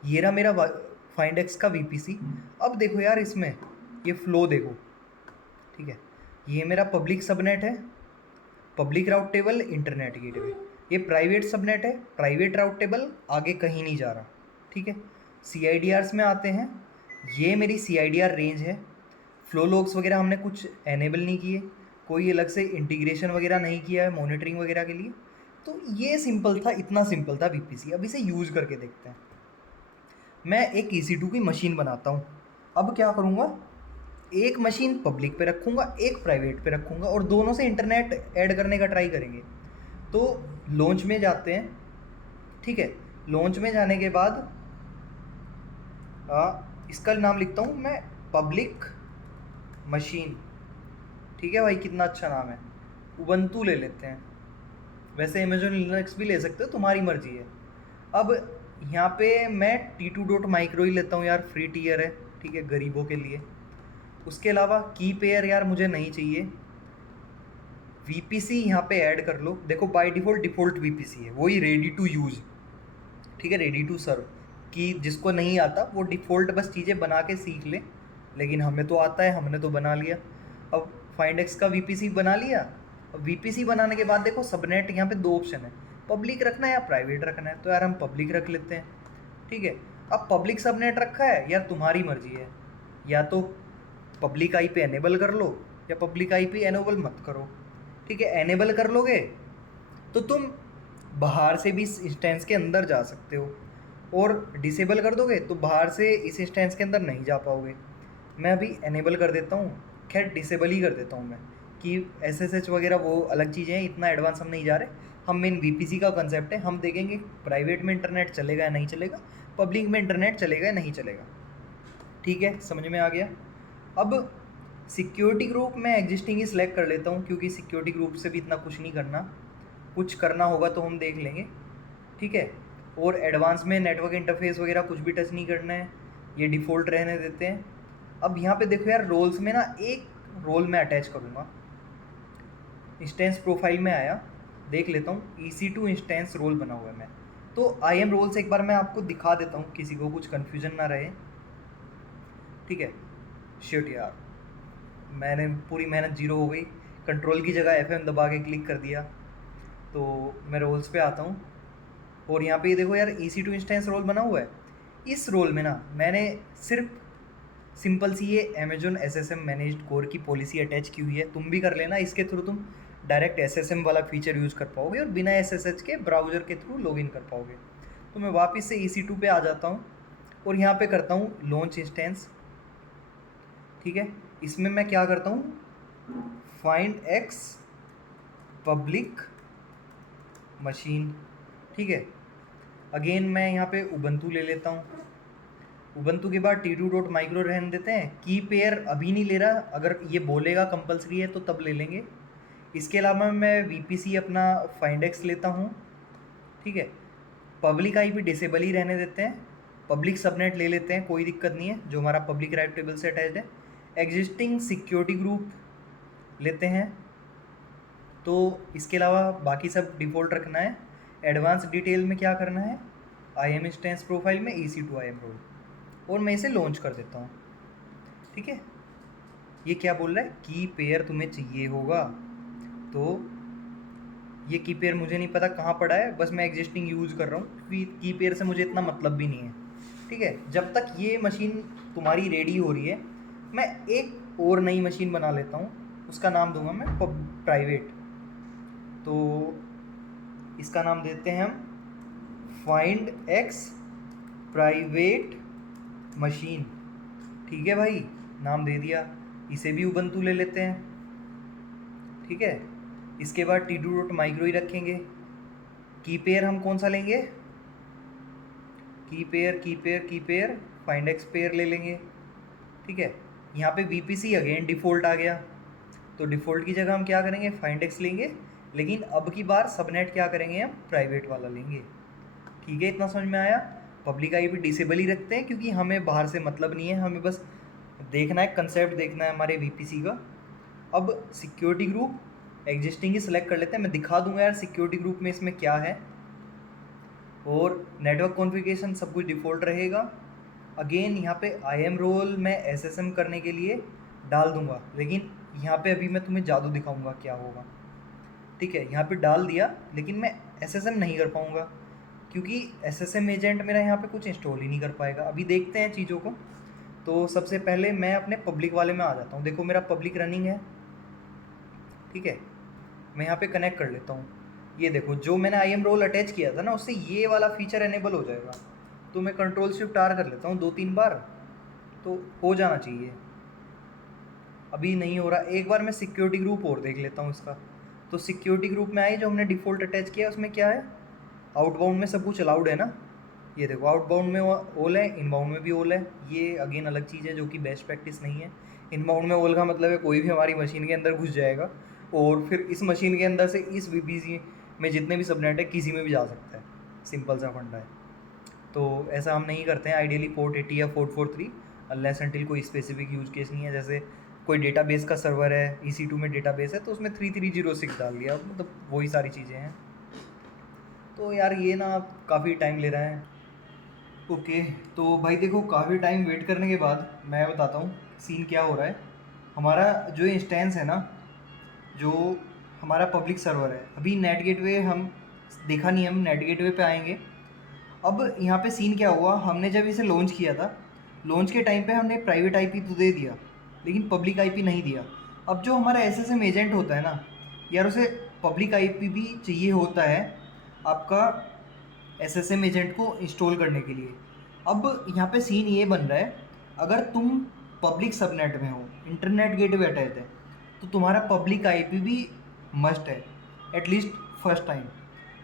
ये रहा मेरा फाइंड एक्स का वीपीसी। अब देखो यार, इसमें ये फ्लो देखो, ठीक है, ये मेरा पब्लिक सबनेट है, पब्लिक राउट टेबल इंटरनेट गेटवे। ये प्राइवेट सबनेट है, प्राइवेट राउट टेबल आगे कहीं नहीं जा रहा, ठीक है। CIDRs में आते हैं, ये मेरी CIDR रेंज है। फ्लो लॉग्स वगैरह हमने कुछ एनेबल नहीं किए, कोई अलग से इंटीग्रेशन वगैरह नहीं किया है मॉनिटरिंग वगैरह के लिए। तो ये सिंपल था, इतना सिंपल था वीपीसी। अब इसे यूज़ करके देखते हैं। मैं एक EC2 की मशीन बनाता हूँ। अब क्या करूँगा, एक मशीन पब्लिक पे रखूँगा, एक प्राइवेट पे रखूँगा, और दोनों से इंटरनेट ऐड करने का ट्राई करेंगे। तो लॉन्च में जाते हैं, ठीक है। लॉन्च में जाने के बाद इसका नाम लिखता हूँ मैं, पब्लिक मशीन, ठीक है भाई, कितना अच्छा नाम है। उबंटू ले लेते हैं, वैसे अमेजोन लिनक्स भी ले सकते हो, तुम्हारी मर्जी है। अब यहाँ पे मैं T2.micro ही लेता हूँ यार, फ्री टीयर है, ठीक है, गरीबों के लिए। उसके अलावा की पेयर यार मुझे नहीं चाहिए। वीपीसी यहाँ पे ऐड कर लो, देखो बाय डिफ़ॉल्ट वीपीसी है, वही रेडी टू यूज़, ठीक है, रेडी टू सर्व। कि जिसको नहीं आता वो डिफ़ॉल्ट बस चीज़ें बना के सीख ले, लेकिन हमें तो आता है, हमने तो बना लिया। अब फाइंड एक्स का वीपीसी बना लिया। अब वीपीसी बनाने के बाद देखो सबनेट यहाँ पे दो ऑप्शन है, पब्लिक रखना है या प्राइवेट रखना है। तो यार हम पब्लिक रख लेते हैं, ठीक है। अब पब्लिक सबनेट रखा है, यार तुम्हारी मर्जी है, या तो पब्लिक IP एनेबल कर लो या पब्लिक IP एनेबल मत करो, ठीक है। एनेबल कर लोगे तो तुम बाहर से भी इस इंस्टेंस के अंदर जा सकते हो, और डिसेबल कर दोगे तो बाहर से इस इंस्टेंस के अंदर नहीं जा पाओगे। मैं अभी एनेबल कर देता हूँ, खैर डिसेबल ही कर देता हूँ मैं, कि SSH वगैरह वो अलग चीज़ें हैं, इतना एडवांस हम नहीं जा रहे। हम मेन वीपीसी का कंसेप्ट है, हम देखेंगे प्राइवेट में इंटरनेट चलेगा या नहीं चलेगा, पब्लिक में इंटरनेट चलेगा या नहीं चलेगा, ठीक है, समझ में आ गया। अब सिक्योरिटी ग्रुप मैं एग्जिस्टिंग ही सिलेक्ट कर लेता हूँ, क्योंकि सिक्योरिटी ग्रुप से भी इतना कुछ नहीं करना, कुछ करना होगा तो हम देख लेंगे, ठीक है। और एडवांस में नेटवर्क इंटरफेस वगैरह कुछ भी टच नहीं करना है, ये डिफ़ॉल्ट रहने देते हैं। अब यहाँ पे देखो यार, रोल्स में ना एक रोल मैं अटैच करूँगा। इंस्टेंस प्रोफाइल में आया, देख लेता हूँ, EC2 इंस्टेंस रोल बना हुआ है मैं। तो IAM रोल्स एक बार मैं आपको दिखा देता हूँ, किसी को कुछ कन्फ्यूजन ना रहे, ठीक है। शिट यार, मैंने पूरी मेहनत जीरो हो गई, कंट्रोल की जगह FM दबा के क्लिक कर दिया। तो मैं रोल्स पे आता हूँ, और यहाँ पे ये देखो यार, EC2 इंस्टेंस रोल बना हुआ है। इस रोल में ना मैंने सिर्फ सिंपल सी ये अमेजोन SSM मैनेज्ड कोर की पॉलिसी अटैच की हुई है, तुम भी कर लेना। इसके थ्रू तुम डायरेक्ट SSM वाला फीचर यूज़ कर पाओगे और बिना SSH के ब्राउज़र के थ्रू लॉगिन कर पाओगे। तो मैं वापस से EC2 पे आ जाता हूँ, और यहाँ पे करता हूँ लॉन्च इंस्टेंस, ठीक है। इसमें मैं क्या करता हूँ, फाइंड एक्स पब्लिक मशीन, ठीक है। अगेन मैं यहाँ पे उबंटू ले लेता हूँ, उबंटू के बाद t2.micro रहने देते हैं। की पेयर अभी नहीं ले रहा, अगर ये बोलेगा कंपलसरी है तो तब ले लेंगे। इसके अलावा मैं VPC अपना फाइंडेक्स लेता हूँ, ठीक है। पब्लिक IP डिसेबल ही रहने देते हैं। पब्लिक सबनेट ले लेते हैं, कोई दिक्कत नहीं है, जो हमारा पब्लिक राइट टेबल से अटैच्ड है। एग्जिस्टिंग सिक्योरिटी ग्रुप लेते हैं। तो इसके अलावा बाकी सब डिफ़ॉल्ट रखना है। एडवांस डिटेल में क्या करना है, IAM इंस्टेंस प्रोफाइल में EC2 IAM रोल, और मैं इसे लॉन्च कर देता हूँ, ठीक है। ये क्या बोल रहा है, की पेयर तुम्हें चाहिए होगा, तो ये की पेयर मुझे नहीं पता कहाँ पड़ा है, बस मैं एग्जिस्टिंग यूज़ कर रहा हूँ क्योंकि की पेयर से मुझे इतना मतलब भी नहीं है, ठीक है। जब तक ये मशीन तुम्हारी रेडी हो रही है, मैं एक और नई मशीन बना लेता हूँ, उसका नाम दूंगा मैं प्राइवेट। तो इसका नाम देते हैं हम फाइंड एक्स प्राइवेट मशीन, ठीक है भाई, नाम दे दिया। इसे भी उबंटू ले लेते हैं, ठीक है। इसके बाद t2.micro ही रखेंगे। की पेयर हम कौन सा लेंगे, की पेयर फाइंड एक्स पेयर ले लेंगे, ठीक है। यहाँ पे VPC अगेन डिफ़ॉल्ट आ गया, तो डिफ़ॉल्ट की जगह हम क्या करेंगे, फाइंड एक्स लेंगे, लेकिन अब की बार सबनेट क्या करेंगे, हम प्राइवेट वाला लेंगे, ठीक है। इतना समझ में आया। पब्लिक IP डिसेबल ही रखते हैं क्योंकि हमें बाहर से मतलब नहीं है, हमें बस देखना है, कंसेप्ट देखना है हमारे VPC का। अब सिक्योरिटी ग्रुप एग्जिस्टिंग ही सेलेक्ट कर लेते हैं, मैं दिखा दूंगा यार सिक्योरिटी ग्रुप में इसमें क्या है। और नेटवर्क कॉन्फ़िगरेशन सब कुछ डिफ़ॉल्ट रहेगा। अगेन यहाँ पे IAM रोल मैं SSM करने के लिए डाल दूंगा, लेकिन यहाँ पे अभी मैं तुम्हें जादू दिखाऊंगा क्या होगा, ठीक है। यहाँ पे डाल दिया, लेकिन मैं SSM नहीं कर पाऊँगा क्योंकि SSM एजेंट मेरा यहाँ पे कुछ इंस्टॉल ही नहीं कर पाएगा। अभी देखते हैं चीज़ों को। तो सबसे पहले मैं अपने पब्लिक वाले में आ जाता हूँ, देखो मेरा पब्लिक रनिंग है, ठीक है। मैं यहाँ पे कनेक्ट कर लेता हूँ, ये देखो जो मैंने IAM रोल अटैच किया था ना, उससे ये वाला फीचर एनेबल हो जाएगा। तो मैं Ctrl+Shift+R कर लेता हूँ 2-3 बार, तो हो जाना चाहिए। अभी नहीं हो रहा, एक बार मैं सिक्योरिटी ग्रुप और देख लेता हूँ इसका। तो सिक्योरिटी ग्रुप में आई, जो हमने डिफ़ॉल्ट अटैच किया उसमें क्या है, आउटबाउंड में सब कुछ अलाउड है ना, ये देखो आउटबाउंड में ऑल है, इनबाउंड में भी ऑल है। ये अगेन अलग चीज़ है जो कि बेस्ट प्रैक्टिस नहीं है। इनबाउंड में ऑल का मतलब है कोई भी हमारी मशीन के अंदर घुस जाएगा और फिर इस मशीन के अंदर से इस VPC में जितने भी सबनेट है किसी में भी जा सकता है, सिंपल सा फंडा है। तो ऐसा हम नहीं करते हैं आइडियली, पोर्ट 80 या 443 अनलेस अनटिल कोई स्पेसिफिक यूज केस नहीं है। जैसे कोई डेटाबेस का सर्वर है, EC2 में डेटाबेस है, तो उसमें 3306 डाल दिया, मतलब वही सारी चीज़ें हैं। तो यार ये ना काफ़ी टाइम ले रहा है। ओके, तो भाई देखो काफ़ी टाइम वेट करने के बाद मैं बताता हूँ सीन क्या हो रहा है। हमारा जो इंस्टेंस है ना, जो हमारा पब्लिक सर्वर है, अभी नेट गेटवे हम देखा नहीं, हम नेट गेटवे पे आएंगे। अब यहाँ पे सीन क्या हुआ, हमने जब इसे लॉन्च किया था, लॉन्च के टाइम पे हमने प्राइवेट IP तो दे दिया, लेकिन पब्लिक IP नहीं दिया। अब जो हमारा SSM एजेंट होता है ना यार, उसे पब्लिक IP भी चाहिए होता है आपका SSM एजेंट को इंस्टॉल करने के लिए। अब यहाँ पे सीन ये बन रहा है, अगर तुम पब्लिक सबनेट में हो, इंटरनेट गेटवे अटैच है, तो तुम्हारा पब्लिक IP भी मस्ट है, एटलीस्ट फर्स्ट टाइम।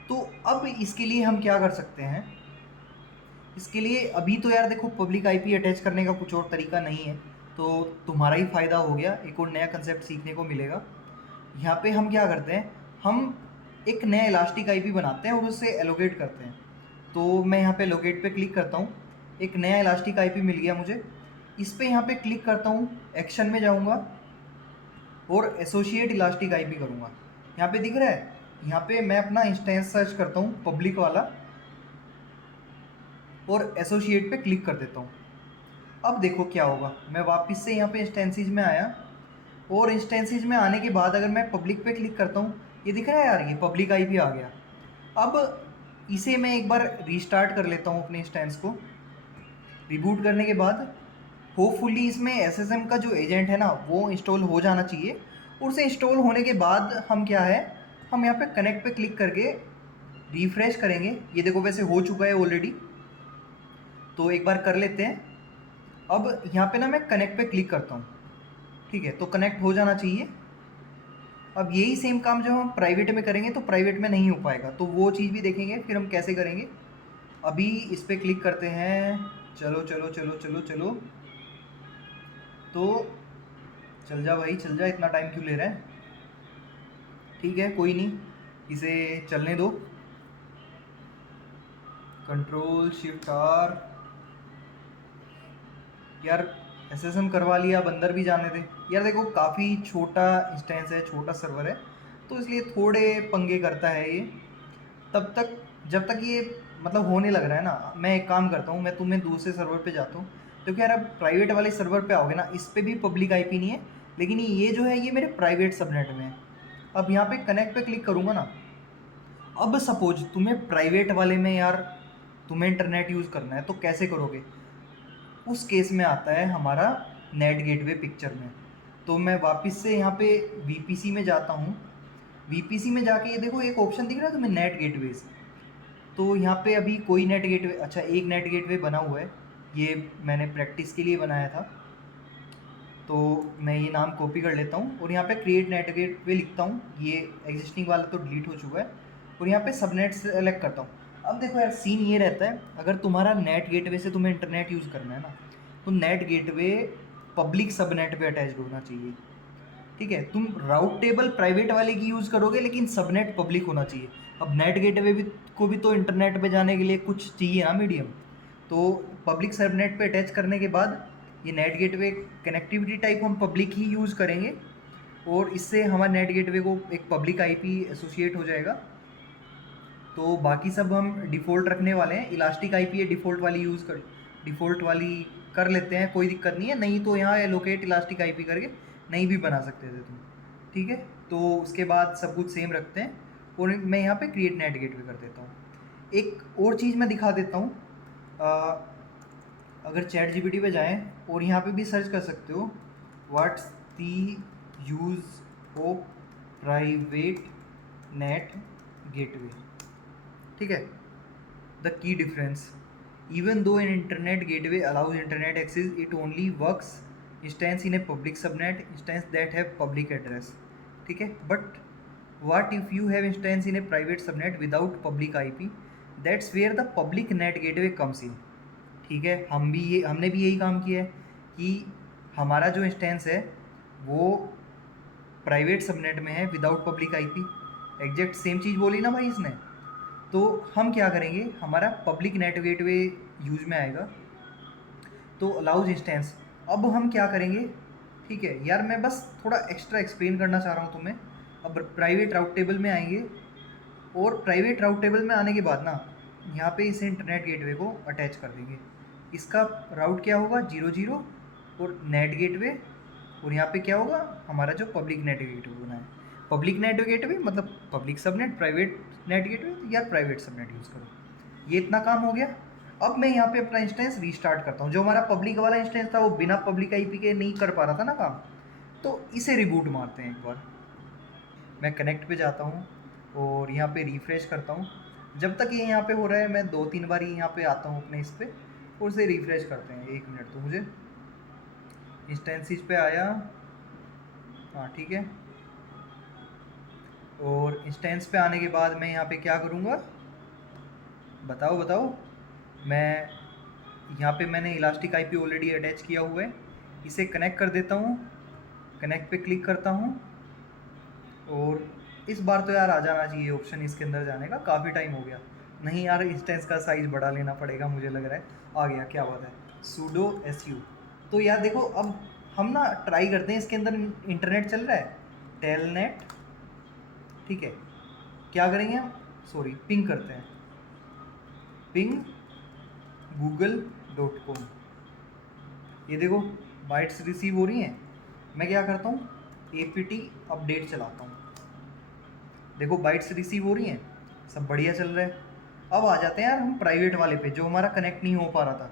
तो अब इसके लिए हम क्या कर सकते हैं, इसके लिए अभी तो यार देखो पब्लिक IP अटैच करने का कुछ और तरीका नहीं है, तो तुम्हारा ही फ़ायदा हो गया, एक और नया कंसेप्ट सीखने को मिलेगा। यहाँ पे हम क्या करते हैं, हम एक नया इलास्टिक IP बनाते हैं और उससे एलोकेट करते हैं। तो मैं यहाँ पे लोकेट पे क्लिक करता हूँ, एक नया इलास्टिक IP मिल गया मुझे। इस पे यहाँ पे क्लिक करता हूँ, एक्शन में जाऊँगा और एसोसिएट इलास्टिक IP करूँगा। यहाँ पे दिख रहा है, यहाँ पे मैं अपना इंस्टेंस सर्च करता हूँ पब्लिक वाला और एसोसिएट पे क्लिक कर देता हूँ। अब देखो क्या होगा, मैं वापस से यहाँ पे इंस्टेंसेज में आया और इंस्टेंसेज में आने के बाद अगर मैं पब्लिक पे क्लिक करता हूँ, ये दिख रहा है यार, ये पब्लिक IP आ गया। अब इसे मैं एक बार रीस्टार्ट कर लेता हूँ अपने इंस्टेंस को। रिबूट करने के बाद होपफुली इसमें SSM का जो एजेंट है ना वो इंस्टॉल हो जाना चाहिए, और उसे इंस्टॉल होने के बाद हम क्या है, हम यहाँ पे कनेक्ट पे क्लिक करके रिफ्रेश करेंगे। ये देखो वैसे हो चुका है ऑलरेडी, तो एक बार कर लेते हैं। अब यहाँ पे ना मैं कनेक्ट पे क्लिक करता हूँ, ठीक है, तो कनेक्ट हो जाना चाहिए। अब यही सेम काम जब हम प्राइवेट में करेंगे तो प्राइवेट में नहीं हो पाएगा, तो वो चीज़ भी देखेंगे फिर हम कैसे करेंगे। अभी इस पर क्लिक करते हैं। चलो चलो चलो चलो चलो, तो चल जा भाई चल जा, इतना टाइम क्यों ले रहा है। ठीक है कोई नहीं, इसे चलने दो। Control shift R. यार एसएसएम करवा लिया, अब अंदर भी जाने दे। यार देखो काफ़ी छोटा इंस्टेंस है, छोटा सर्वर है, तो इसलिए थोड़े पंगे करता है ये। तब तक जब तक ये मतलब होने लग रहा है ना, मैं एक काम करता हूँ, मैं तुम्हें दूसरे सर्वर पे जाता हूँ। क्योंकि यार अब प्राइवेट वाले सर्वर पे आओगे ना, इस पे भी पब्लिक आईपी नहीं है, लेकिन ये जो है ये मेरे प्राइवेट सबनेट में है। अब यहाँ पे कनेक्ट पे क्लिक करूँगा ना, अब सपोज तुम्हें प्राइवेट वाले में यार तुम्हें इंटरनेट यूज़ करना है, तो कैसे करोगे। उस केस में आता है हमारा नेट गेटवे पिक्चर में। तो मैं वापस से यहाँ पे वीपीसी में जाता हूँ। वीपीसी में जाके ये देखो एक ऑप्शन दिख रहा है तुम्हें, नेट गेटवेज। तो यहाँ पे अभी कोई नेट गेटवे, अच्छा एक नेट गेटवे बना हुआ है, ये मैंने प्रैक्टिस के लिए बनाया था। तो मैं ये नाम कॉपी कर लेता हूँ और यहाँ पे क्रिएट नेट गेटवे लिखता हूँ। ये एग्जिस्टिंग वाला तो डिलीट हो चुका है, और यहाँ पे सबनेट सेलेक्ट करता हूँ। अब देखो यार सीन ये रहता है, अगर तुम्हारा नेट गेटवे से तुम्हें इंटरनेट यूज़ करना है ना, तो नेट गेटवे पब्लिक सबनेट पे अटैच्ड होना चाहिए। ठीक है, तुम राउट टेबल प्राइवेट वाले की यूज़ करोगे, लेकिन सबनेट पब्लिक होना चाहिए। अब नेट गेटवे भी को भी तो इंटरनेट पे जाने के लिए कुछ चाहिए ना मीडियम। तो पब्लिक सबनेट पे अटैच करने के बाद ये नेट गेटवे कनेक्टिविटी टाइप हम पब्लिक ही यूज़ करेंगे, और इससे हमारे नेट गेटवे को एक पब्लिक आईपी एसोसिएट हो जाएगा। तो बाकी सब हम डिफ़ॉल्ट रखने वाले हैं। इलास्टिक आईपी है डिफ़ॉल्ट वाली यूज़ कर, डिफ़ॉल्ट वाली कर लेते हैं, कोई दिक्कत नहीं है। नहीं तो यहाँ एलोकेट इलास्टिक आईपी करके नहीं भी बना सकते थे तुम। ठीक है, तो उसके बाद सब कुछ सेम रखते हैं, और मैं यहाँ पे क्रिएट नेट गेटवे कर देता हूँ। एक और चीज़ मैं दिखा देता हूँ। अगर चैट जीपीटी पे जाएं और यहाँ पे भी सर्च कर सकते हो, what's the use of private net gateway. ठीक है, the key difference, even though an internet gateway allows internet access, it only works instance in a public subnet instance that have public address. ठीक है, but what if you have instance in a private subnet without public IP, that's where the public net gateway comes in. ठीक है, हमने भी यही काम किया है कि हमारा जो इंस्टेंस है वो प्राइवेट सबनेट में है without public IP. Exact same चीज़ बोली ना भाई इसने। तो हम क्या करेंगे, हमारा पब्लिक नेट गेटवे यूज में आएगा, तो अलाउज इंस्टेंस। अब हम क्या करेंगे, ठीक है यार मैं बस थोड़ा एक्स्ट्रा एक्सप्लेन करना चाह रहा हूँ तुम्हें। अब प्राइवेट राउट टेबल में आएंगे, और प्राइवेट राउट टेबल में आने के बाद ना यहाँ पे इसे इंटरनेट गेटवे को अटैच कर देंगे। इसका राउट क्या होगा 00 और नेट गेटवे, और यहाँ पे क्या होगा हमारा जो पब्लिक नेट गेटवे बना है। पब्लिक नेट गेटवे मतलब public subnet, private net gateway या प्राइवेट सबनेट यूज़ करो। ये इतना काम हो गया। अब मैं यहाँ पे अपना इंस्टेंस रीस्टार्ट करता हूँ। जो हमारा पब्लिक वाला इंस्टेंस था वो बिना पब्लिक आईपी के नहीं कर पा रहा था ना काम, तो इसे रिबूट मारते हैं एक बार। मैं कनेक्ट पे जाता हूँ और यहाँ पे रिफ़्रेश करता हूँ। जब तक ये यहाँ पे हो रहा है मैं 2-3 बार यहाँ पे आता हूँ अपने इस पे, और उसे रिफ़्रेश करते हैं। 1 मिनट तो मुझे, इंस्टेंसिस पे आया, हाँ ठीक है। और इंस्टेंस पे आने के बाद मैं यहाँ पे क्या करूँगा, बताओ बताओ। मैं यहाँ पे मैंने इलास्टिक आईपी ऑलरेडी अटैच किया हुआ है, इसे कनेक्ट कर देता हूँ। कनेक्ट पे क्लिक करता हूँ, और इस बार तो यार आ जाना चाहिए ऑप्शन इसके अंदर जाने का। काफ़ी टाइम हो गया। नहीं यार इंस्टेंस का साइज़ बड़ा लेना पड़ेगा मुझे लग रहा है। आ गया, क्या बात है, सूडो su। तो यार देखो अब हम ना ट्राई करते हैं, इसके अंदर इंटरनेट चल रहा है, टेलनेट। ठीक है, क्या करेंगे हम, सॉरी पिंग करते हैं, पिंग google.com। ये देखो बाइट्स रिसीव हो रही हैं। मैं क्या करता हूँ, apt अपडेट चलाता हूँ। देखो बाइट्स रिसीव हो रही हैं, सब बढ़िया चल रहा है। अब आ जाते हैं यार हम प्राइवेट वाले पे, जो हमारा कनेक्ट नहीं हो पा रहा था।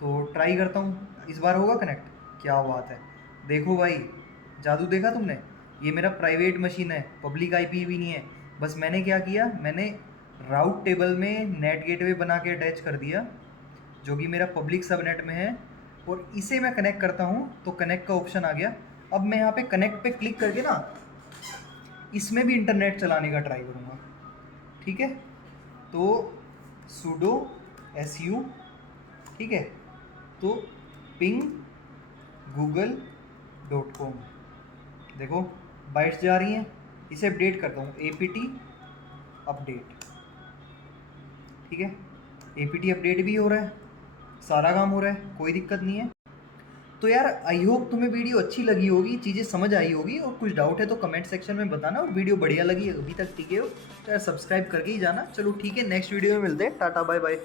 तो ट्राई करता हूँ, इस बार होगा कनेक्ट। क्या बात है, देखो भाई जादू देखा तुमने। ये मेरा प्राइवेट मशीन है, पब्लिक आईपी भी नहीं है। बस मैंने क्या किया, मैंने राउट टेबल में नेट गेटवे बना के अटैच कर दिया, जो कि मेरा पब्लिक सबनेट में है, और इसे मैं कनेक्ट करता हूँ तो कनेक्ट का ऑप्शन आ गया। अब मैं यहाँ पे कनेक्ट पे क्लिक करके ना इसमें भी इंटरनेट चलाने का ट्राई करूँगा। ठीक है, तो sudo su, ठीक है, तो पिंग google.com, देखो बाइट्स जा रही हैं, इसे अपडेट करता हूँ apt अपडेट, ठीक है, apt अपडेट भी हो रहा है, सारा काम हो रहा है, कोई दिक्कत नहीं है। तो यार आई होप तुम्हें वीडियो अच्छी लगी होगी, चीज़ें समझ आई होगी, और कुछ डाउट है तो कमेंट सेक्शन में बताना, और वीडियो बढ़िया लगी अभी तक टिके हो तो यार सब्सक्राइब करके ही जाना। चलो ठीक है, नेक्स्ट वीडियो में मिलते हैं, टाटा बाय बाय।